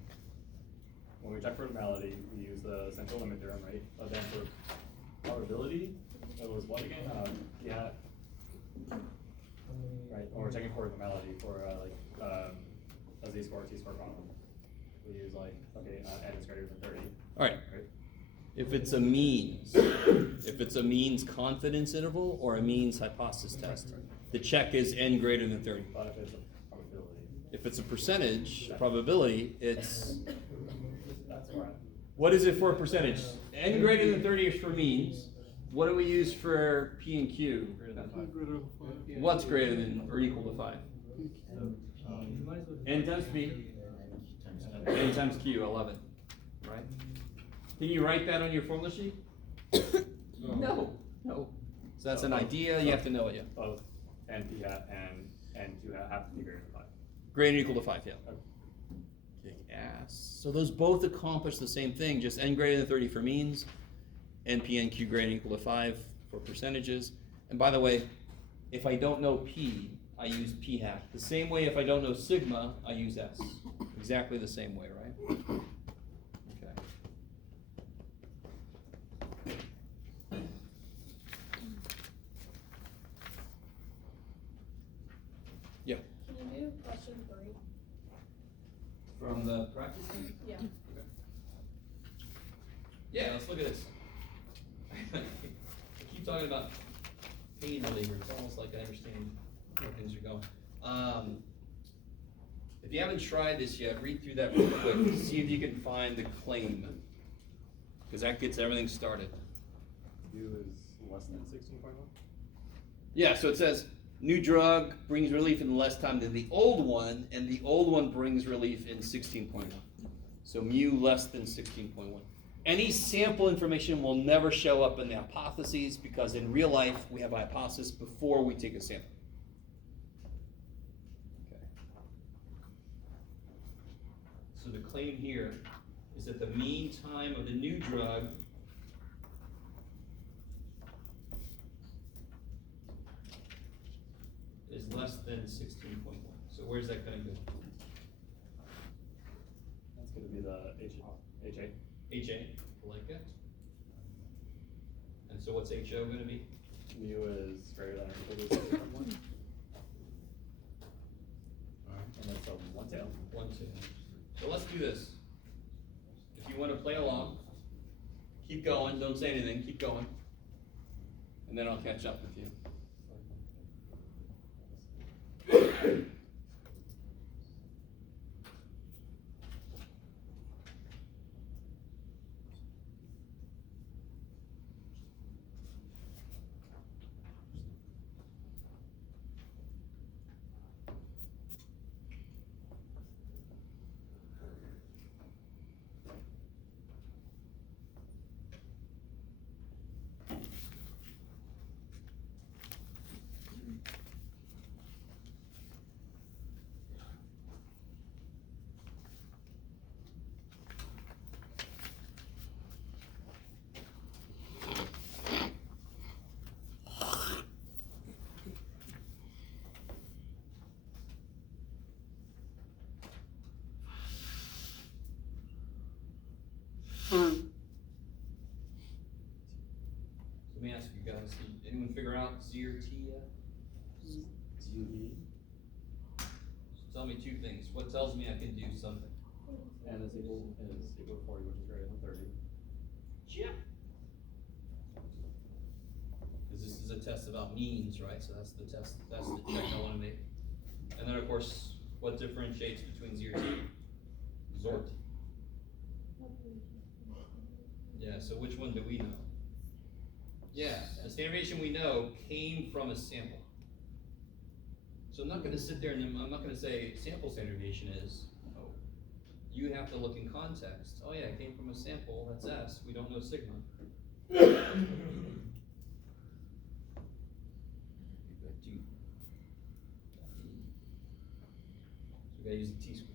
when we check for normality, we use the central limit theorem, right? But then for probability, it was what again? Yeah. Right, when we're checking for normality for a Z-score, T-score problem. We use like, okay, n is greater than 30. Alright, Right? if it's a means confidence interval or a means hypothesis test, the check is n greater than 30. But if it's a probability, If it's a percentage, a probability, it's, that's where what is it for a percentage? N greater than 30 is for means. What do we use for P and Q? greater than 5. Greater than 5. What's greater than or equal to 5? N times P. N times Q, 11, right? Can you write that on your formula sheet? No, no. So that's an idea, you have to know it, yeah. Both n p hat and n2 hat have to be greater than 5. Greater or equal to 5, yeah. Kick ass. So those both accomplish the same thing, just n greater than 30 for means, NP and Q greater or equal to 5 for percentages. And by the way, if I don't know P, I use P hat. The same way if I don't know sigma, I use S. Exactly the same way, right? Okay. Yeah. Can you do question 3? From the practice? Yeah. Yeah, let's look at this. I keep talking about pain reliever, it's almost like I understand where things are going. If you haven't tried this yet, read through that real quick, see if you can find the claim, because that gets everything started. U is less than 16.1? Yeah, so it says, new drug brings relief in less time than the old one, and the old one brings relief in 16.1. So mu less than 16.1. Any sample information will never show up in the hypotheses because in real life we have a hypothesis before we take a sample. Okay. So the claim here is that the mean time of the new drug is less than 16.1. So where's that gonna go? That's going to be the HA. HA, like it. And so what's HO gonna be? Mu is greater than or equal to 16.1. And that's a one tail. 1, 2. So let's do this. If you wanna play along, keep going, don't say anything, keep going. And then I'll catch up with you. So anyone figure out Z or T yet? GE, Tell me two things. What tells me I can do something? N is equal to 40, which is greater than 30. Yeah. Because this is a test about means, right? So that's the test, that's the check I wanna make. And then, of course, what differentiates between Z or T? Zort. Yeah, so which one do we know? Yeah, the standard deviation we know came from a sample. So I'm not gonna sit there and I'm not gonna say sample standard deviation is. No. You have to look in context. Oh yeah, it came from a sample, that's S, we don't know sigma. So we gotta use the T-square.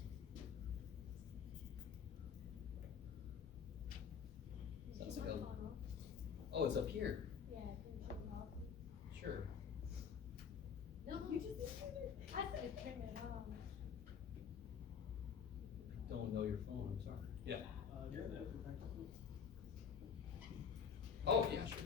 Sounds like a, oh, it's up here, Yeah, I think so. sure. No, you just I said turn it on. Don't know your phone, I'm sorry. Yeah. Yeah, that would practically. Oh, yeah, sure.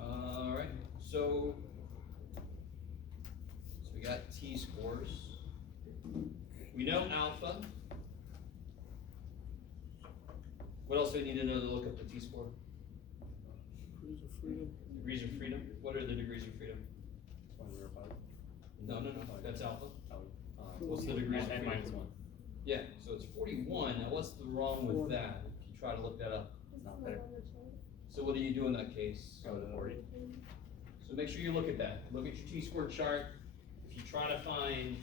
Alright, so we got T-scores. We know alpha. What else do we need to know to look up the T-score? Degrees of freedom. Degrees of freedom? What are the degrees of freedom? 1/5. No, that's alpha. What's the degrees of N freedom? minus 1. Yeah, so it's 41. Now what's the wrong with that? If you try to look that up. Not there. So what do you do in that case? Go to 40. So make sure you look at that. Look at your T-score chart. If you try to find,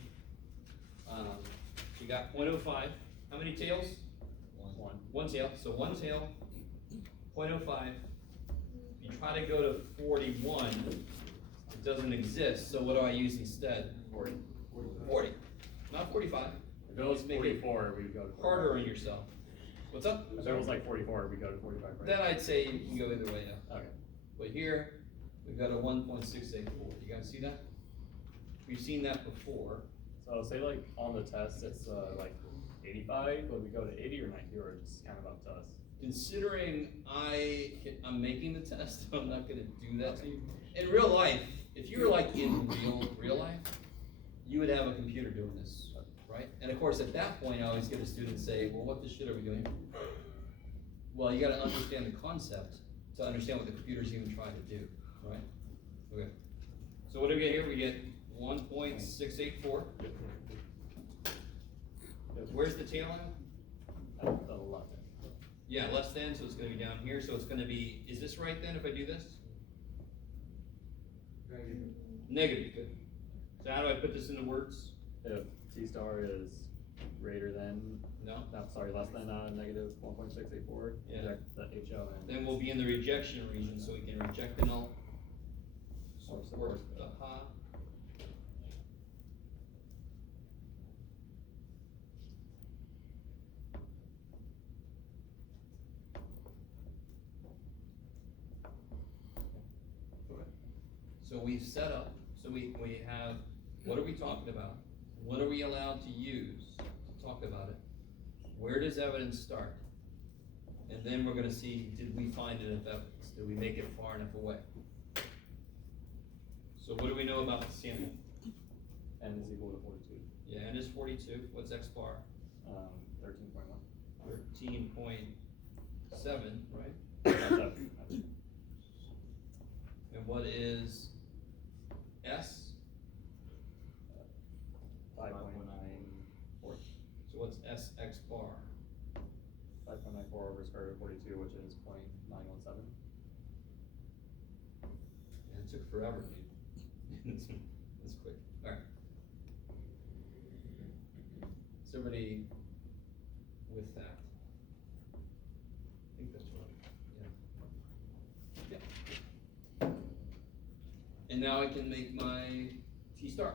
you got 0.05. How many tails? 1. One tail. So one tail, 0.05. If you try to go to 41, it doesn't exist. So what do I use instead? 40. 40, not 45. If it was Make it 44, we would go to 45. harder on yourself. What's up? If it was like 44, we go to 45, right? Then I'd say you can go either way now. Okay. But here, we've got a 1.684. You guys see that? We've seen that before. So say like on the test, it's like 85, would we go to 80 or 90, or it's kind of up to us? Considering I'm making the test, I'm not gonna do that to you. In real life, if you were like in real life, you would have a computer doing this, right? And of course, at that point, I always get a student say, well, what the shit are we doing? Well, you gotta understand the concept to understand what the computer's even trying to do, right? Okay. So what do we get here? We get 1.684. Where's the tail at? At the left end. Yeah, less than, so it's gonna be down here, so it's gonna be, is this right then if I do this? Negative, good. So how do I put this into words? If T star is greater than, No? less than negative 1.684, Yeah. reject the HO and. Then we'll be in the rejection region, so we can reject the null. Or Support support. the ha. So we've set up, so we have, what are we talking about? What are we allowed to use to talk about it? Where does evidence start? And then we're gonna see, did we find enough evidence? Did we make it far enough away? So what do we know about the sample? N is equal to 42. Yeah, N is 42, what's X bar? 13.1. 13.7, right? Seven. And what is S? 5.94. So what's SX bar? 5.94 over square root of 42, which is 0.917. Yeah, it took forever, dude. That's quick. Alright. Is everybody with that? I think that's right. Yeah. And now I can make my T star.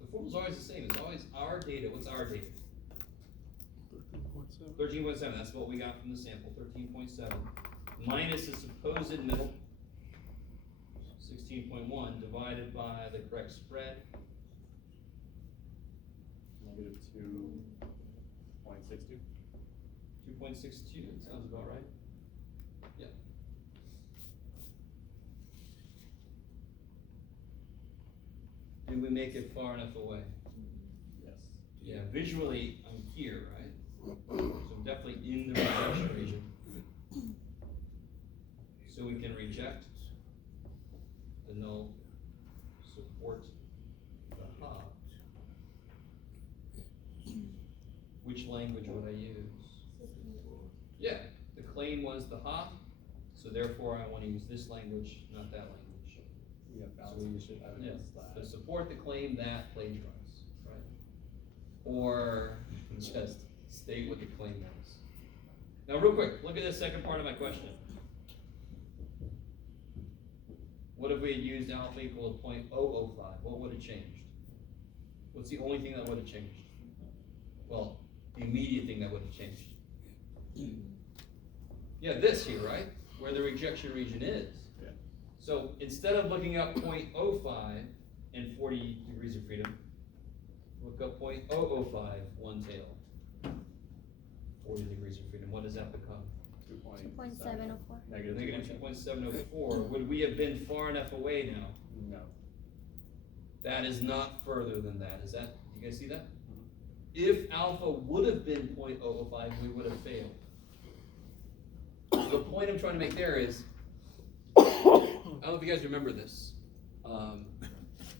The formula's always the same. It's always our data. What's our data? 13.7. 13.7, that's what we got from the sample, 13.7. Minus the supposed middle, 16.1 divided by the correct spread. Negative 2.62. 2.62, that sounds about right. Yeah. Do we make it far enough away? Yes. Yeah, visually, I'm here, right? So I'm definitely in the rejection region. So we can reject the null, support the ha. Which language would I use? Yeah, the claim was the ha, so therefore I wanna use this language, not that language. We have So found we sufficient Yeah, evidence to that. support the claim that plagiarize, right? Or just state what the claim was. Now, real quick, look at this second part of my question. What if we had used alpha equal to 0.005? What would have changed? What's the only thing that would have changed? Well, the immediate thing that would have changed. Yeah, this here, right? Where the rejection region is. Yeah. So instead of looking up 0.05 and 40 degrees of freedom, look up 0.005, one tail. 40 degrees of freedom, what does that become? 2.704. Negative Negative 2.704. Would we have been far enough away now? No. That is not further than that, is that, you guys see that? If alpha would have been 0.005, we would have failed. The point I'm trying to make there is, I don't know if you guys remember this.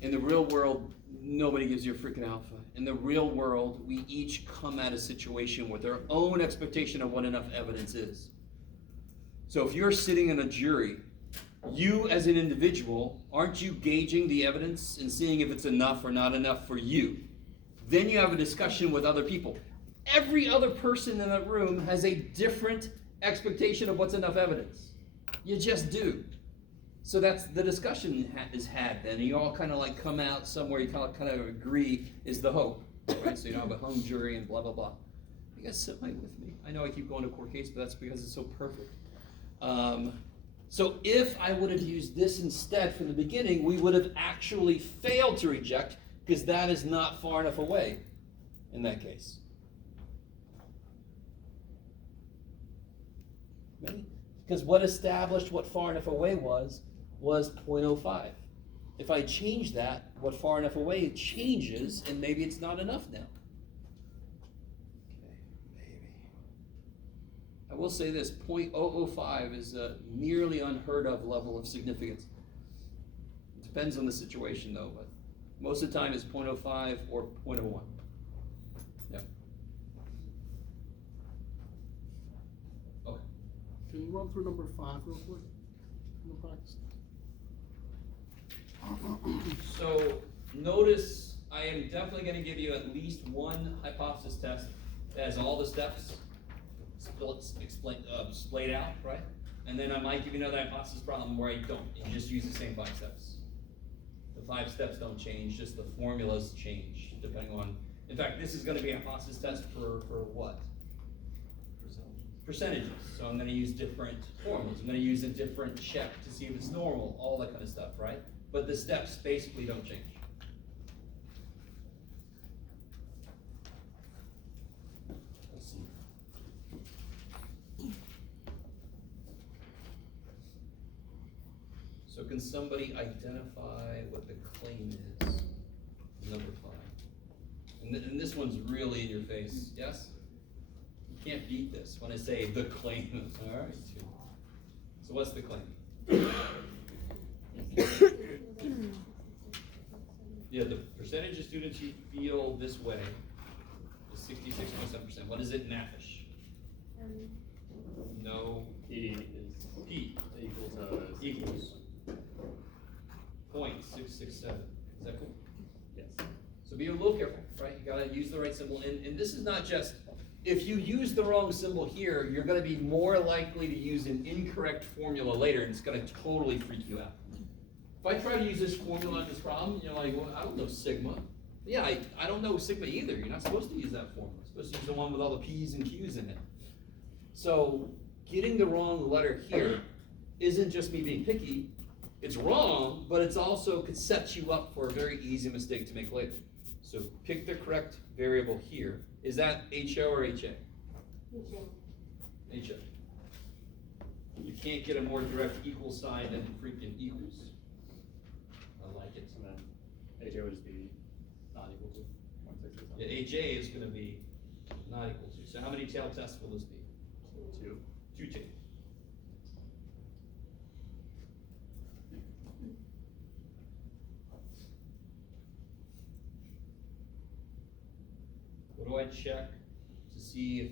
In the real world, nobody gives you a freaking alpha. In the real world, we each come at a situation with our own expectation of what enough evidence is. So if you're sitting in a jury, you as an individual, aren't you gauging the evidence and seeing if it's enough or not enough for you? Then you have a discussion with other people. Every other person in that room has a different expectation of what's enough evidence. You just do. So that's the discussion is had then. You all kind of like come out somewhere you kind of agree is the hope, right? So you don't have a hung jury and blah, blah, blah. You guys sit right with me. I know I keep going to court case, but that's because it's so perfect. So if I would have used this instead from the beginning, we would have actually failed to reject because that is not far enough away in that case. Right? Because what established what far enough away was 0.05. If I change that, what far enough away changes, and maybe it's not enough now. Okay, maybe. I will say this, 0.005 is a nearly unheard of level of significance. It depends on the situation though, but most of the time it's 0.05 or 0.01. Yeah. Okay. Can you run through number 5 real quick? In the practice. So notice I am definitely going to give you at least one hypothesis test that has all the steps splayed out, right? And then I might give you another hypothesis problem where I don't. You just use the same 5 steps. The 5 steps don't change, just the formulas change depending on. In fact, this is going to be a hypothesis test for what? Percentages. So I'm going to use different formulas. I'm going to use a different check to see if it's normal, all that kind of stuff, right? But the steps basically don't change. Let's see. So can somebody identify what the claim is? Number 5. And this one's really in your face, yes? You can't beat this when I say the claim. All right. So what's the claim? Yeah, the percentage of students who feel this way is 66.7%. What is it in Naffish? No. P is P equals 0.667. Is that cool? yes. So be a little careful, right? You gotta use the right symbol. And this is not just, if you use the wrong symbol here, you're gonna be more likely to use an incorrect formula later, and it's gonna totally freak you out. If I try to use this formula on this problem, you're like, well, I don't know sigma. Yeah, I don't know sigma either. You're not supposed to use that formula. You're supposed to use the one with all the P's and Q's in it. So getting the wrong letter here isn't just me being picky, It's wrong, but it's also could set you up for a very easy mistake to make later. So pick the correct variable here. Is that HO or HA? HO. You can't get a more direct equal sign than freaking equals. I like it. And then HA would just be not equal to 0.667. Yeah, HA is gonna be not equal to. So how many tail tests will this be? 2. 2 tail. What do I check to see if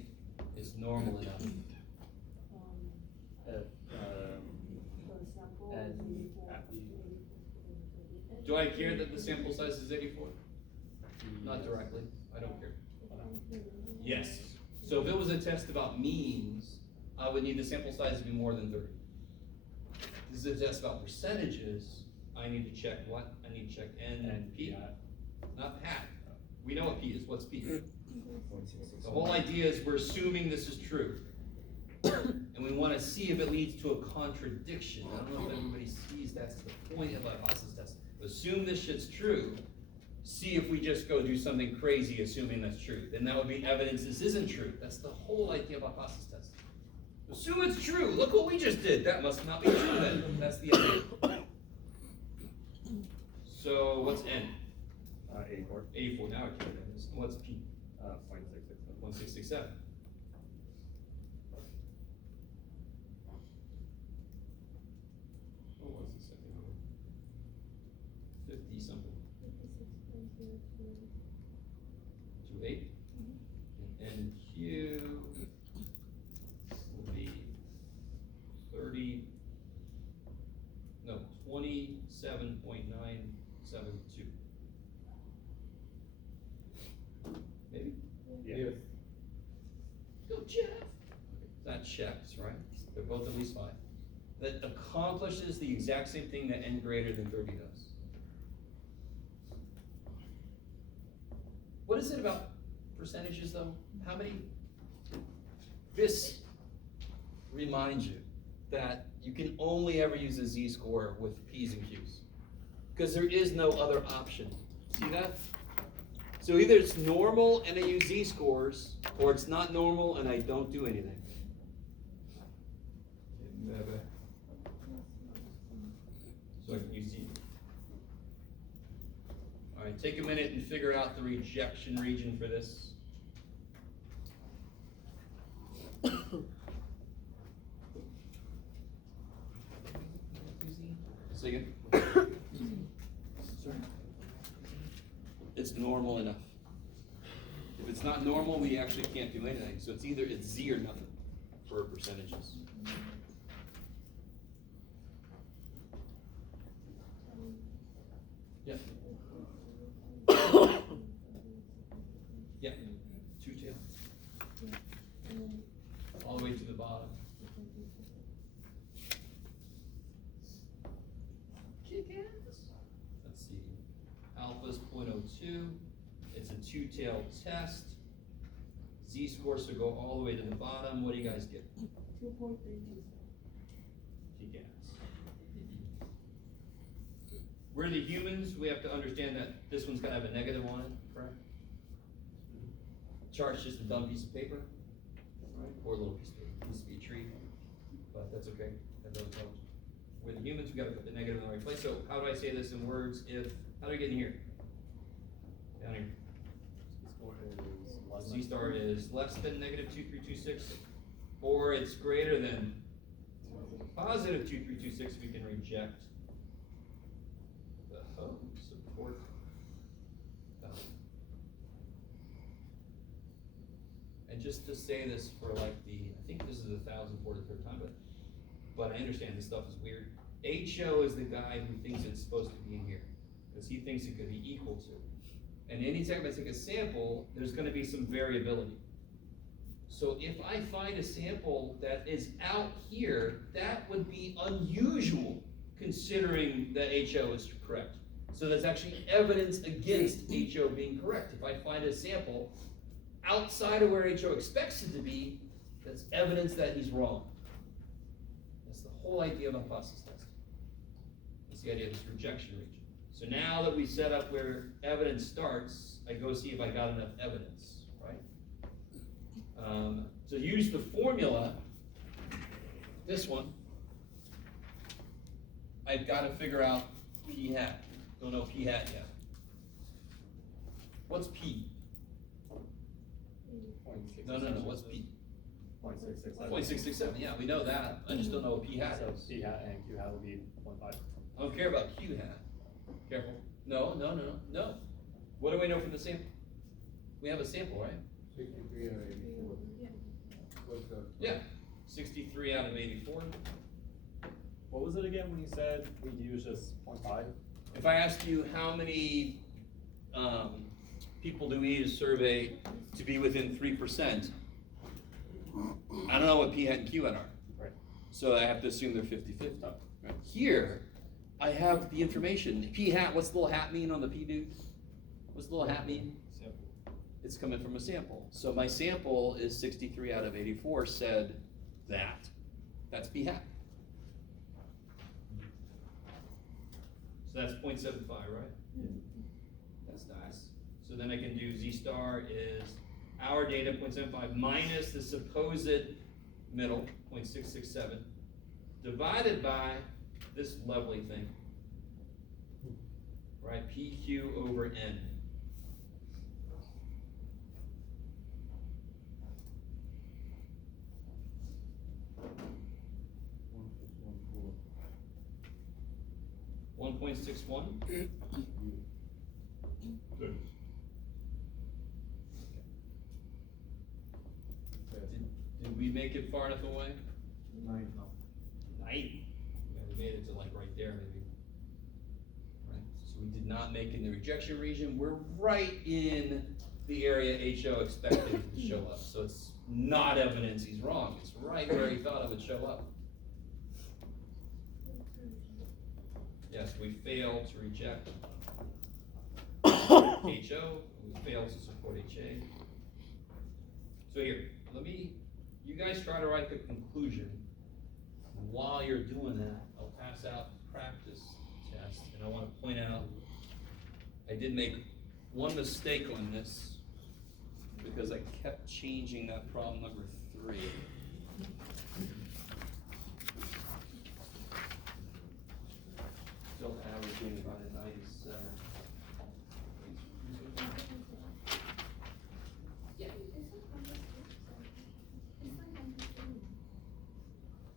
it's normal enough? If, and Do I care that the sample size is 84? Not directly, I don't care. Yes. So if it was a test about means, I would need the sample size to be more than 30. This is a test about percentages, I need to check what? I need to check N and P, not PAT. We know what P is, what's P? The whole idea is we're assuming this is true. And we wanna see if it leads to a contradiction. I don't know if everybody sees that's the point of a hypothesis test. Assume this shit's true, see if we just go do something crazy assuming that's true. Then that would be evidence this isn't true. That's the whole idea of a hypothesis test. Assume it's true, look what we just did, that must not be true then. That's the idea. So what's N? 84. 84, now I care about this. What's P? 0.667. 1667. What was the second number? 50 something. 28. And Q will be 30, no, 27.972. Maybe? Yeah. Go Jeff! That checks, right? They're both at least 5. That accomplishes the exact same thing that n greater than 30 does. What is it about percentages though? How many? This reminds you that you can only ever use a z-score with p's and q's. Because there is no other option. See that? So either it's normal and I use z-scores, or it's not normal and I don't do anything. So I can use z. All right, take a minute and figure out the rejection region for this. Say again. Sorry. It's normal enough. If it's not normal, we actually can't do anything. So it's either it's z or nothing for percentages. Yeah. Yeah. 2 tail. All the way to the bottom. Let's see. Alpha's 0.02. It's a 2-tailed test. Z-scores will go all the way to the bottom. What do you guys get? 2.32. Kick-ass. We're the humans. We have to understand that this one's gonna have a negative on it, correct? Chart's just a dumb piece of paper, right? Or a little piece of paper. It used to be a tree, but that's okay. That doesn't help. We're the humans. We gotta put the negative in the right place. So how do I say this in words? How do I get in here? Down here. Z star is less than negative 2326, or it's greater than positive 2326. We can reject the support value. And just to say this for like I think this is the 1,043rd time, but I understand this stuff is weird. HO is the guy who thinks it's supposed to be in here, because he thinks it could be equal to. And anytime I take a sample, there's gonna be some variability. So if I find a sample that is out here, that would be unusual considering that HO is correct. So there's actually evidence against HO being correct. If I find a sample outside of where HO expects it to be, that's evidence that he's wrong. That's the whole idea of a hypothesis test. That's the idea of this rejection region. So now that we set up where evidence starts, I go see if I got enough evidence, right? To use the formula, this one, I've got to figure out p hat. Don't know p hat yet. What's p? No, what's p? 0.667. 0.667, yeah, we know that. I just don't know what p hat So is. P hat and Q hat will be 0.5. I don't care about q hat. Careful. No. What do we know from the sample? We have a sample, right? 63 out of 84. What's the? Yeah. 63 out of 84. What was it again when you said we'd use just 0.5? If I asked you how many people do we need to survey to be within 3%, I don't know what p hat and q hat are. Right. So I have to assume they're 50-50. Right. Here, I have the information. P hat, what's the little hat mean on the p dude? What's the little hat mean? It's coming from a sample. So my sample is 63 out of 84 said that. That's p hat. So that's 0.75, right? That's nice. So then I can do z star is our data 0.75 minus the supposed middle 0.667 divided by this lovely thing, right? PQ over N. .61. Good. Did we make it far enough away? 9. 90. Yeah, we made it to like right there maybe. Right. So we did not make it in the rejection region. We're right in the area HO expected to show up. So it's not evidence he's wrong. It's right where he thought it would show up. Yes, we failed to reject HO, we failed to support HA. So here, you guys try to write the conclusion. While you're doing that, I'll pass out the practice test, and I want to point out, I did make one mistake on this, because I kept changing that problem number 3. Still averaging about a 97.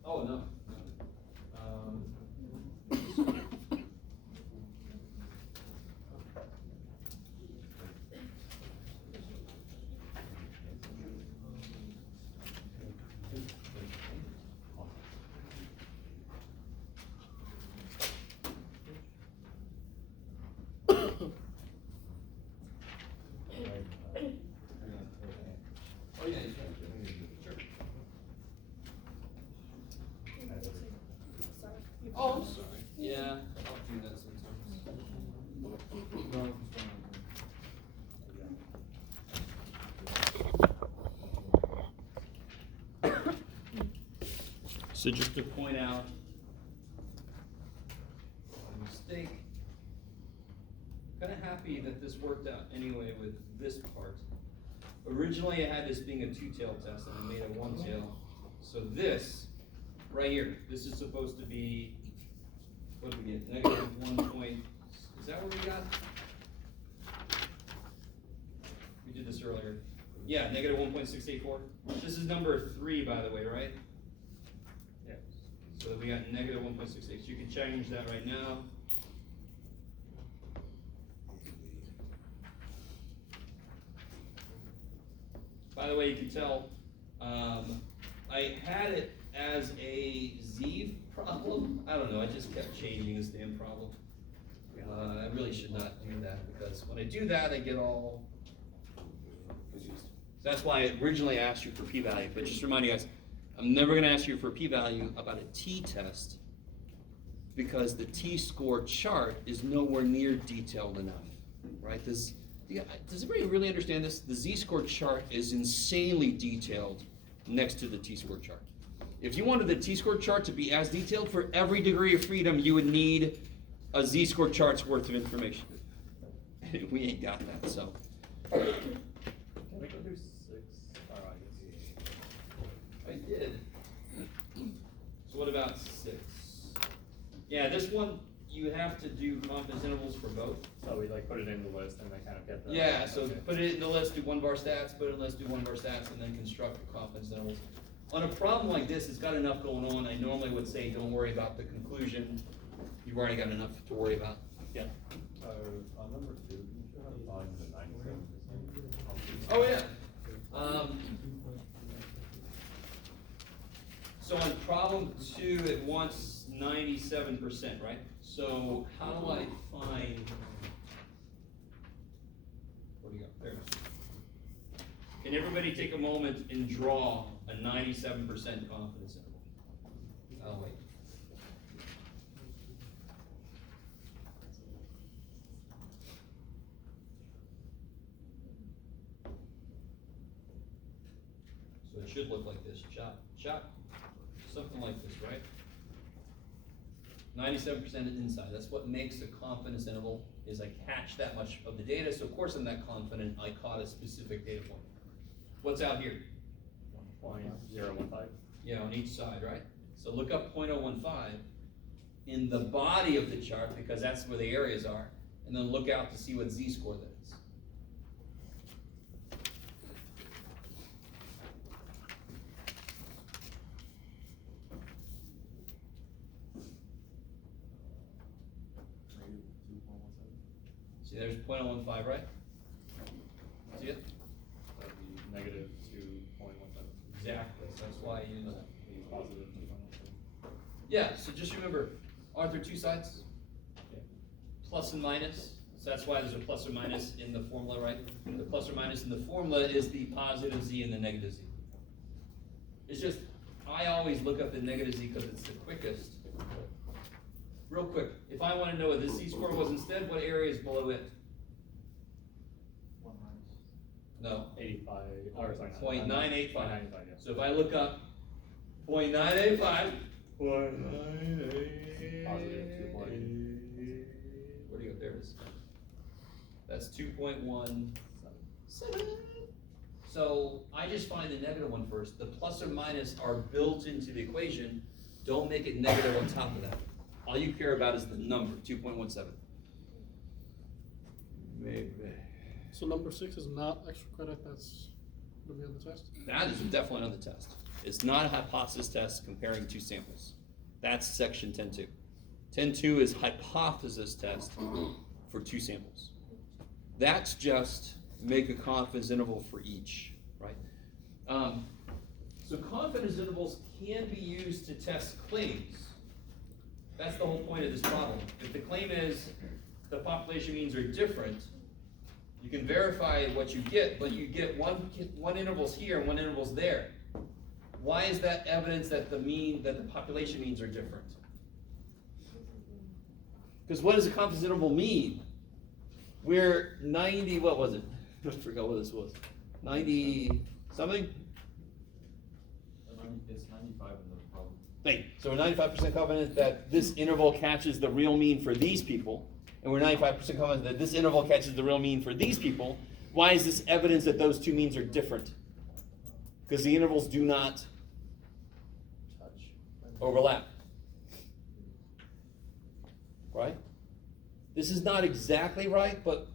Oh, no. Oh, yeah, sure. Oh, I'm sorry. Yeah, I'll do that sometimes. So just to point out a mistake, kind of happy that this worked out anyway with this part. Originally I had this being a 2-tail test and I made a 1-tail. So this, right here, this is supposed to be, what did we get? Negative 1 point, is that what we got? We did this earlier. Yeah, negative 1.684. This is number 3, by the way, right? Yeah. So we got negative 1.68. You can change that right now. By the way, you can tell, I had it as a Z problem. I don't know, I just kept changing this damn problem. I really should not do that, because when I do that, I get all confused. So that's why I originally asked you for p-value, but just remind you guys, I'm never gonna ask you for p-value about a t-test, because the t-score chart is nowhere near detailed enough, right? Does everybody really understand this? The z-score chart is insanely detailed next to the t-score chart. If you wanted the t-score chart to be as detailed for every degree of freedom, you would need a z-score chart's worth of information. We ain't got that, so. Can we go through 6? Oh, I guess. I did. So what about 6? Yeah, this one, you have to do confidence intervals for both. So we like put it in the list and then kind of get the. Yeah, so okay. put it in the list, do one bar stats, put it in the list, do one bar stats, and then construct the confidence intervals. On a problem like this, it's got enough going on. I normally would say, don't worry about the conclusion. You've already got enough to worry about. Yeah. On number 2, can you show how to find the 97%? Oh, yeah. So on problem 2, it wants 97%, right? So how do I find, where do you go? There it is. Can everybody take a moment and draw a 97% confidence interval? I'll wait. So it should look like this, shot, something like this, right? 97% inside, that's what makes a confidence interval, is I catch that much of the data, so of course I'm that confident I caught a specific data point. What's out here? 0.015. Yeah, on each side, right? So look up 0.015 in the body of the chart, because that's where the areas are, and then look out to see what z-score that is. See, there's 0.015, right? See it? That'd be negative 2.17. Exactly, so that's why you know that. Be positive 2.17. Yeah, so just remember, aren't there 2 sides? Yeah. Plus and minus, so that's why there's a plus or minus in the formula, right? The plus or minus in the formula is the positive z and the negative z. It's just, I always look up the negative z because it's the quickest. Real quick, if I want to know what this z-score was instead, what area is below it? 1 minus. No, 85, or sorry, 0.985. 0.985, yeah. So if I look up 0.985, Positive 2.8. where do you go? There it is. That's 2.17. So I just find the negative one first. The plus or minus are built into the equation. Don't make it negative on top of that. All you care about is the number, 2.17. Maybe. So number 6 is not extra credit, that's gonna be on the test? That is definitely on the test. It's not a hypothesis test comparing 2 samples. That's section 10.2. 10.2 is hypothesis test for 2 samples. That's just make a confidence interval for each, right? So confidence intervals can be used to test claims. That's the whole point of this problem. If the claim is the population means are different, you can verify what you get, but you get one interval's here and one interval's there. Why is that evidence that the population means are different? Because what does a confidence interval mean? We're 90, what was it? I forgot what this was. 90 something? It's 95 in the problem. So we're 95% confident that this interval catches the real mean for these people, and we're 95% confident that this interval catches the real mean for these people. Why is this evidence that those 2 means are different? Because the intervals do not overlap. Right? This is not exactly right, but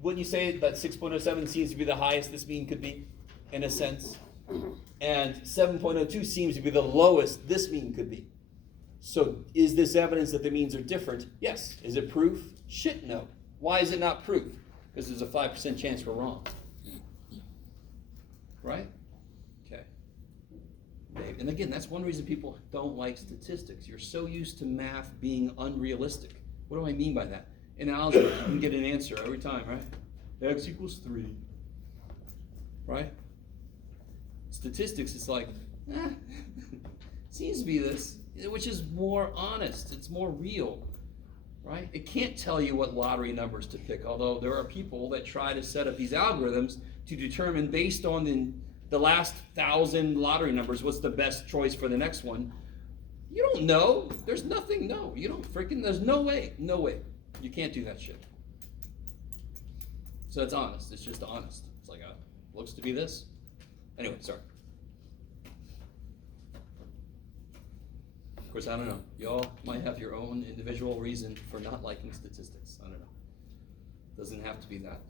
wouldn't you say that 6.07 seems to be the highest this mean could be, in a sense? And 7.02 seems to be the lowest this mean could be. So is this evidence that the means are different? Yes. Is it proof? Shit, no. Why is it not proof? Because there's a 5% chance we're wrong. Right? Okay. And again, that's one reason people don't like statistics. You're so used to math being unrealistic. What do I mean by that? In algebra, you can get an answer every time, right? X equals 3. Right? Statistics, it's like, seems to be this, which is more honest, it's more real, right? It can't tell you what lottery numbers to pick, although there are people that try to set up these algorithms to determine, based on the last 1,000 lottery numbers, what's the best choice for the next one. You don't know. There's nothing, no. You don't freaking, there's no way. No way. You can't do that shit. So it's honest. It's just honest. It's like, looks to be this. Anyway, sorry. Of course, I don't know. Y'all might have your own individual reason for not liking statistics. I don't know. Doesn't have to be that.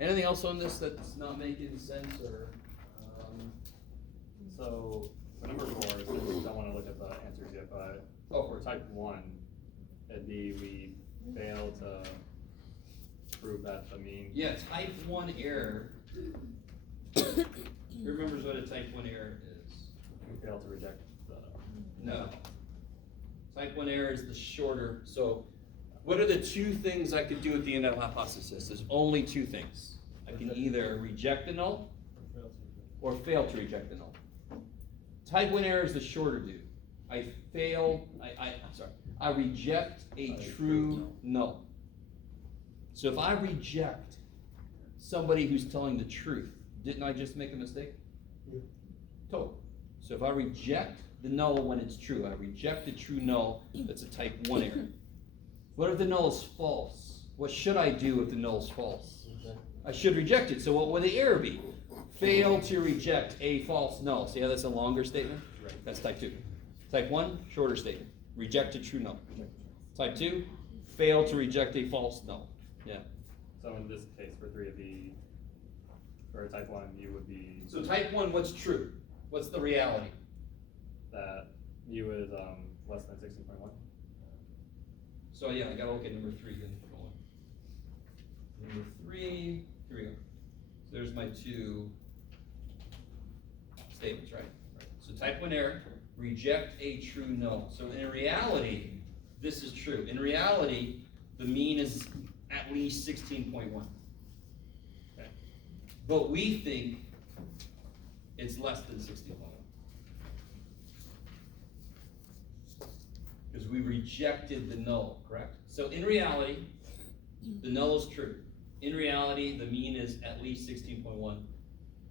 Anything else on this that's not making sense or? So, for number 4, since I don't wanna look at the answers yet, but for type 1, it'd be we fail to prove that the mean. Yeah, type 1 error. Who remembers what a type 1 error is? We fail to reject the. No. Type 1 error is the shorter. So what are the 2 things I could do at the end of a hypothesis? There's only 2 things. I can either reject the null or fail to reject the null. Type 1 error is the shorter dude. I reject a true null. So if I reject somebody who's telling the truth, didn't I just make a mistake? Yeah. Total. So if I reject the null when it's true, I reject the true null, that's a type 1 error. What if the null is false? What should I do if the null is false? I should reject it. So what would the error be? Fail to reject a false null. See how that's a longer statement? Right. That's type 2. Type 1, shorter statement. Reject a true null. Type 2, fail to reject a false null. Yeah. So in this case, for 3 of the, for type 1, you would be. So type 1, what's true? What's the reality? That u is less than 16.1. So yeah, I gotta look at number 3 then. Hold on. Number 3, here we go. So there's my 2 statements, right? So type 1 error, reject a true null. So in reality, this is true. In reality, the mean is at least 16.1. Okay. But we think it's less than 16.1. Because we rejected the null, correct? So in reality, the null is true. In reality, the mean is at least 16.1,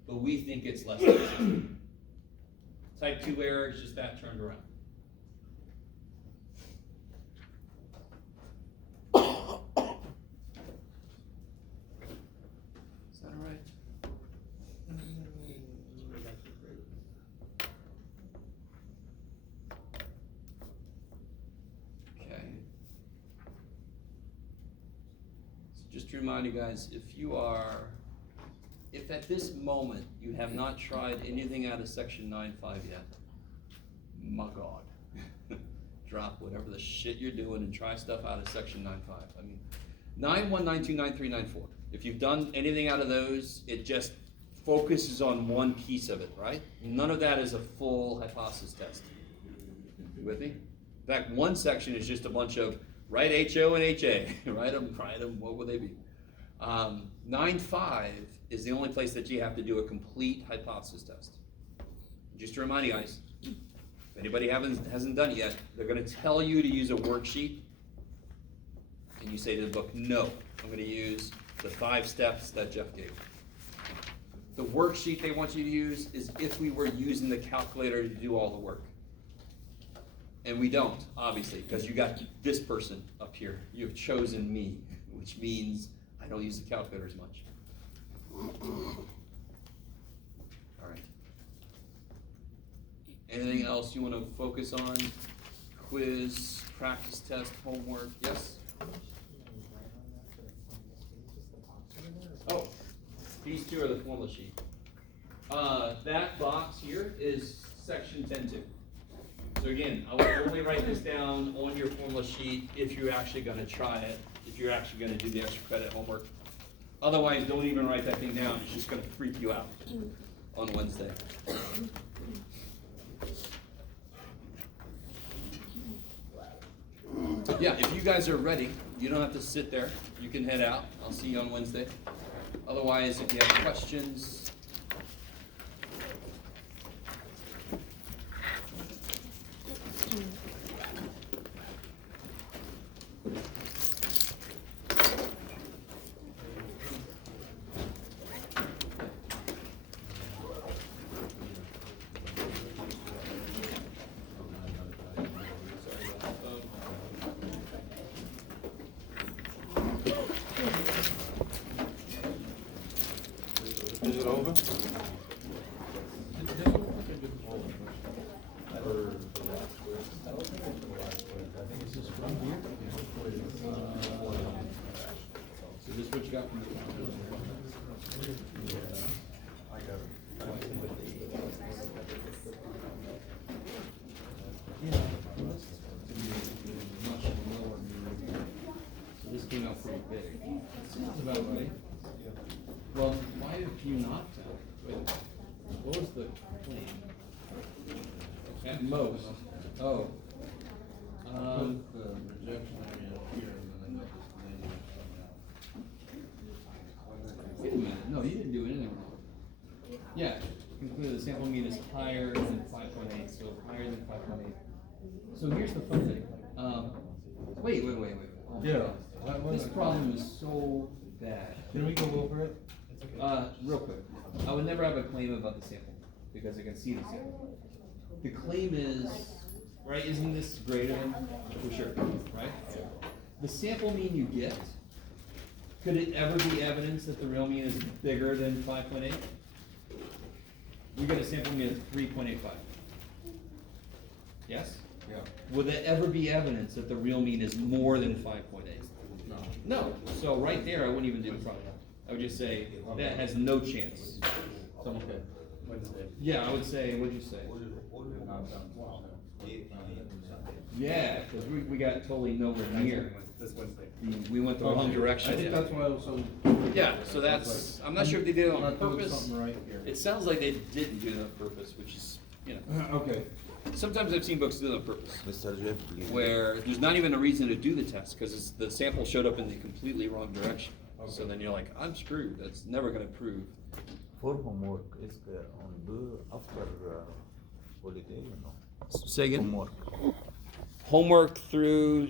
but we think it's less than 16. Type 2 error is just that turned around. Is that all right? Okay. So just to remind you guys, if at this moment you have not tried anything out of section 9.5 yet, my God, drop whatever the shit you're doing and try stuff out of section 9.5. I mean, 9.1, 9.2, 9.3, 9.4. If you've done anything out of those, it just focuses on one piece of it, right? None of that is a full hypothesis test. You with me? In fact, one section is just a bunch of write HO and HA, write them, what would they be? 9.5 is the only place that you have to do a complete hypothesis test. Just to remind you guys, if anybody hasn't done it yet, they're going to tell you to use a worksheet, and you say to the book, no, I'm going to use the 5 steps that Jeff gave. The worksheet they want you to use is if we were using the calculator to do all the work. And we don't, obviously, because you got this person up here. You have chosen me, which means I don't use the calculator as much. All right. Anything else you want to focus on? Quiz, practice test, homework, yes? Oh, these 2 are the formula sheet. That box here is section 10.2. So again, I would only write this down on your formula sheet if you're actually going to try it, if you're actually going to do the extra credit homework. Otherwise, don't even write that thing down. It's just going to freak you out on Wednesday. Yeah, if you guys are ready, you don't have to sit there. You can head out. I'll see you on Wednesday. Otherwise, if you have questions, over? So this is what you got from the. Much lower than- So this came out pretty big. Sounds about right. Well, why have you not found? Wait, what was the claim? At most, oh. The rejection area up here, and then I got this claim coming out. Wait a minute, no, you didn't do anything wrong. Yeah, conclude the sample mean is higher than 5.8, so higher than 5.8. So here's the fun thing, wait. Yeah. This problem is so bad. Can we go over it? Real quick, I would never have a claim about the sample, because I can see the sample. The claim is, right, isn't this greater than, for sure, right? The sample mean you get, could it ever be evidence that the real mean is bigger than 5.8? You get a sample mean of 3.85. Yes? Yeah. Would there ever be evidence that the real mean is more than 5.8? No. No, so right there, I wouldn't even do the problem. I would just say, that has no chance. So, okay. Wednesday. Yeah, I would say, what'd you say? Yeah, cause we got totally nowhere near. This Wednesday. We went the wrong direction. I think that's why I was so. Yeah, so that's, I'm not sure if they did it on Not doing purpose. something right here. It sounds like they didn't do it on purpose, which is, you know, Okay. sometimes I've seen books do it on purpose. Mr. Jeff, please. Where there's not even a reason to do the test, cause the sample showed up in the completely wrong direction. So then you're like, I'm screwed, that's never gonna prove. For homework, is on the after holiday, you know. Say again? Homework. Homework through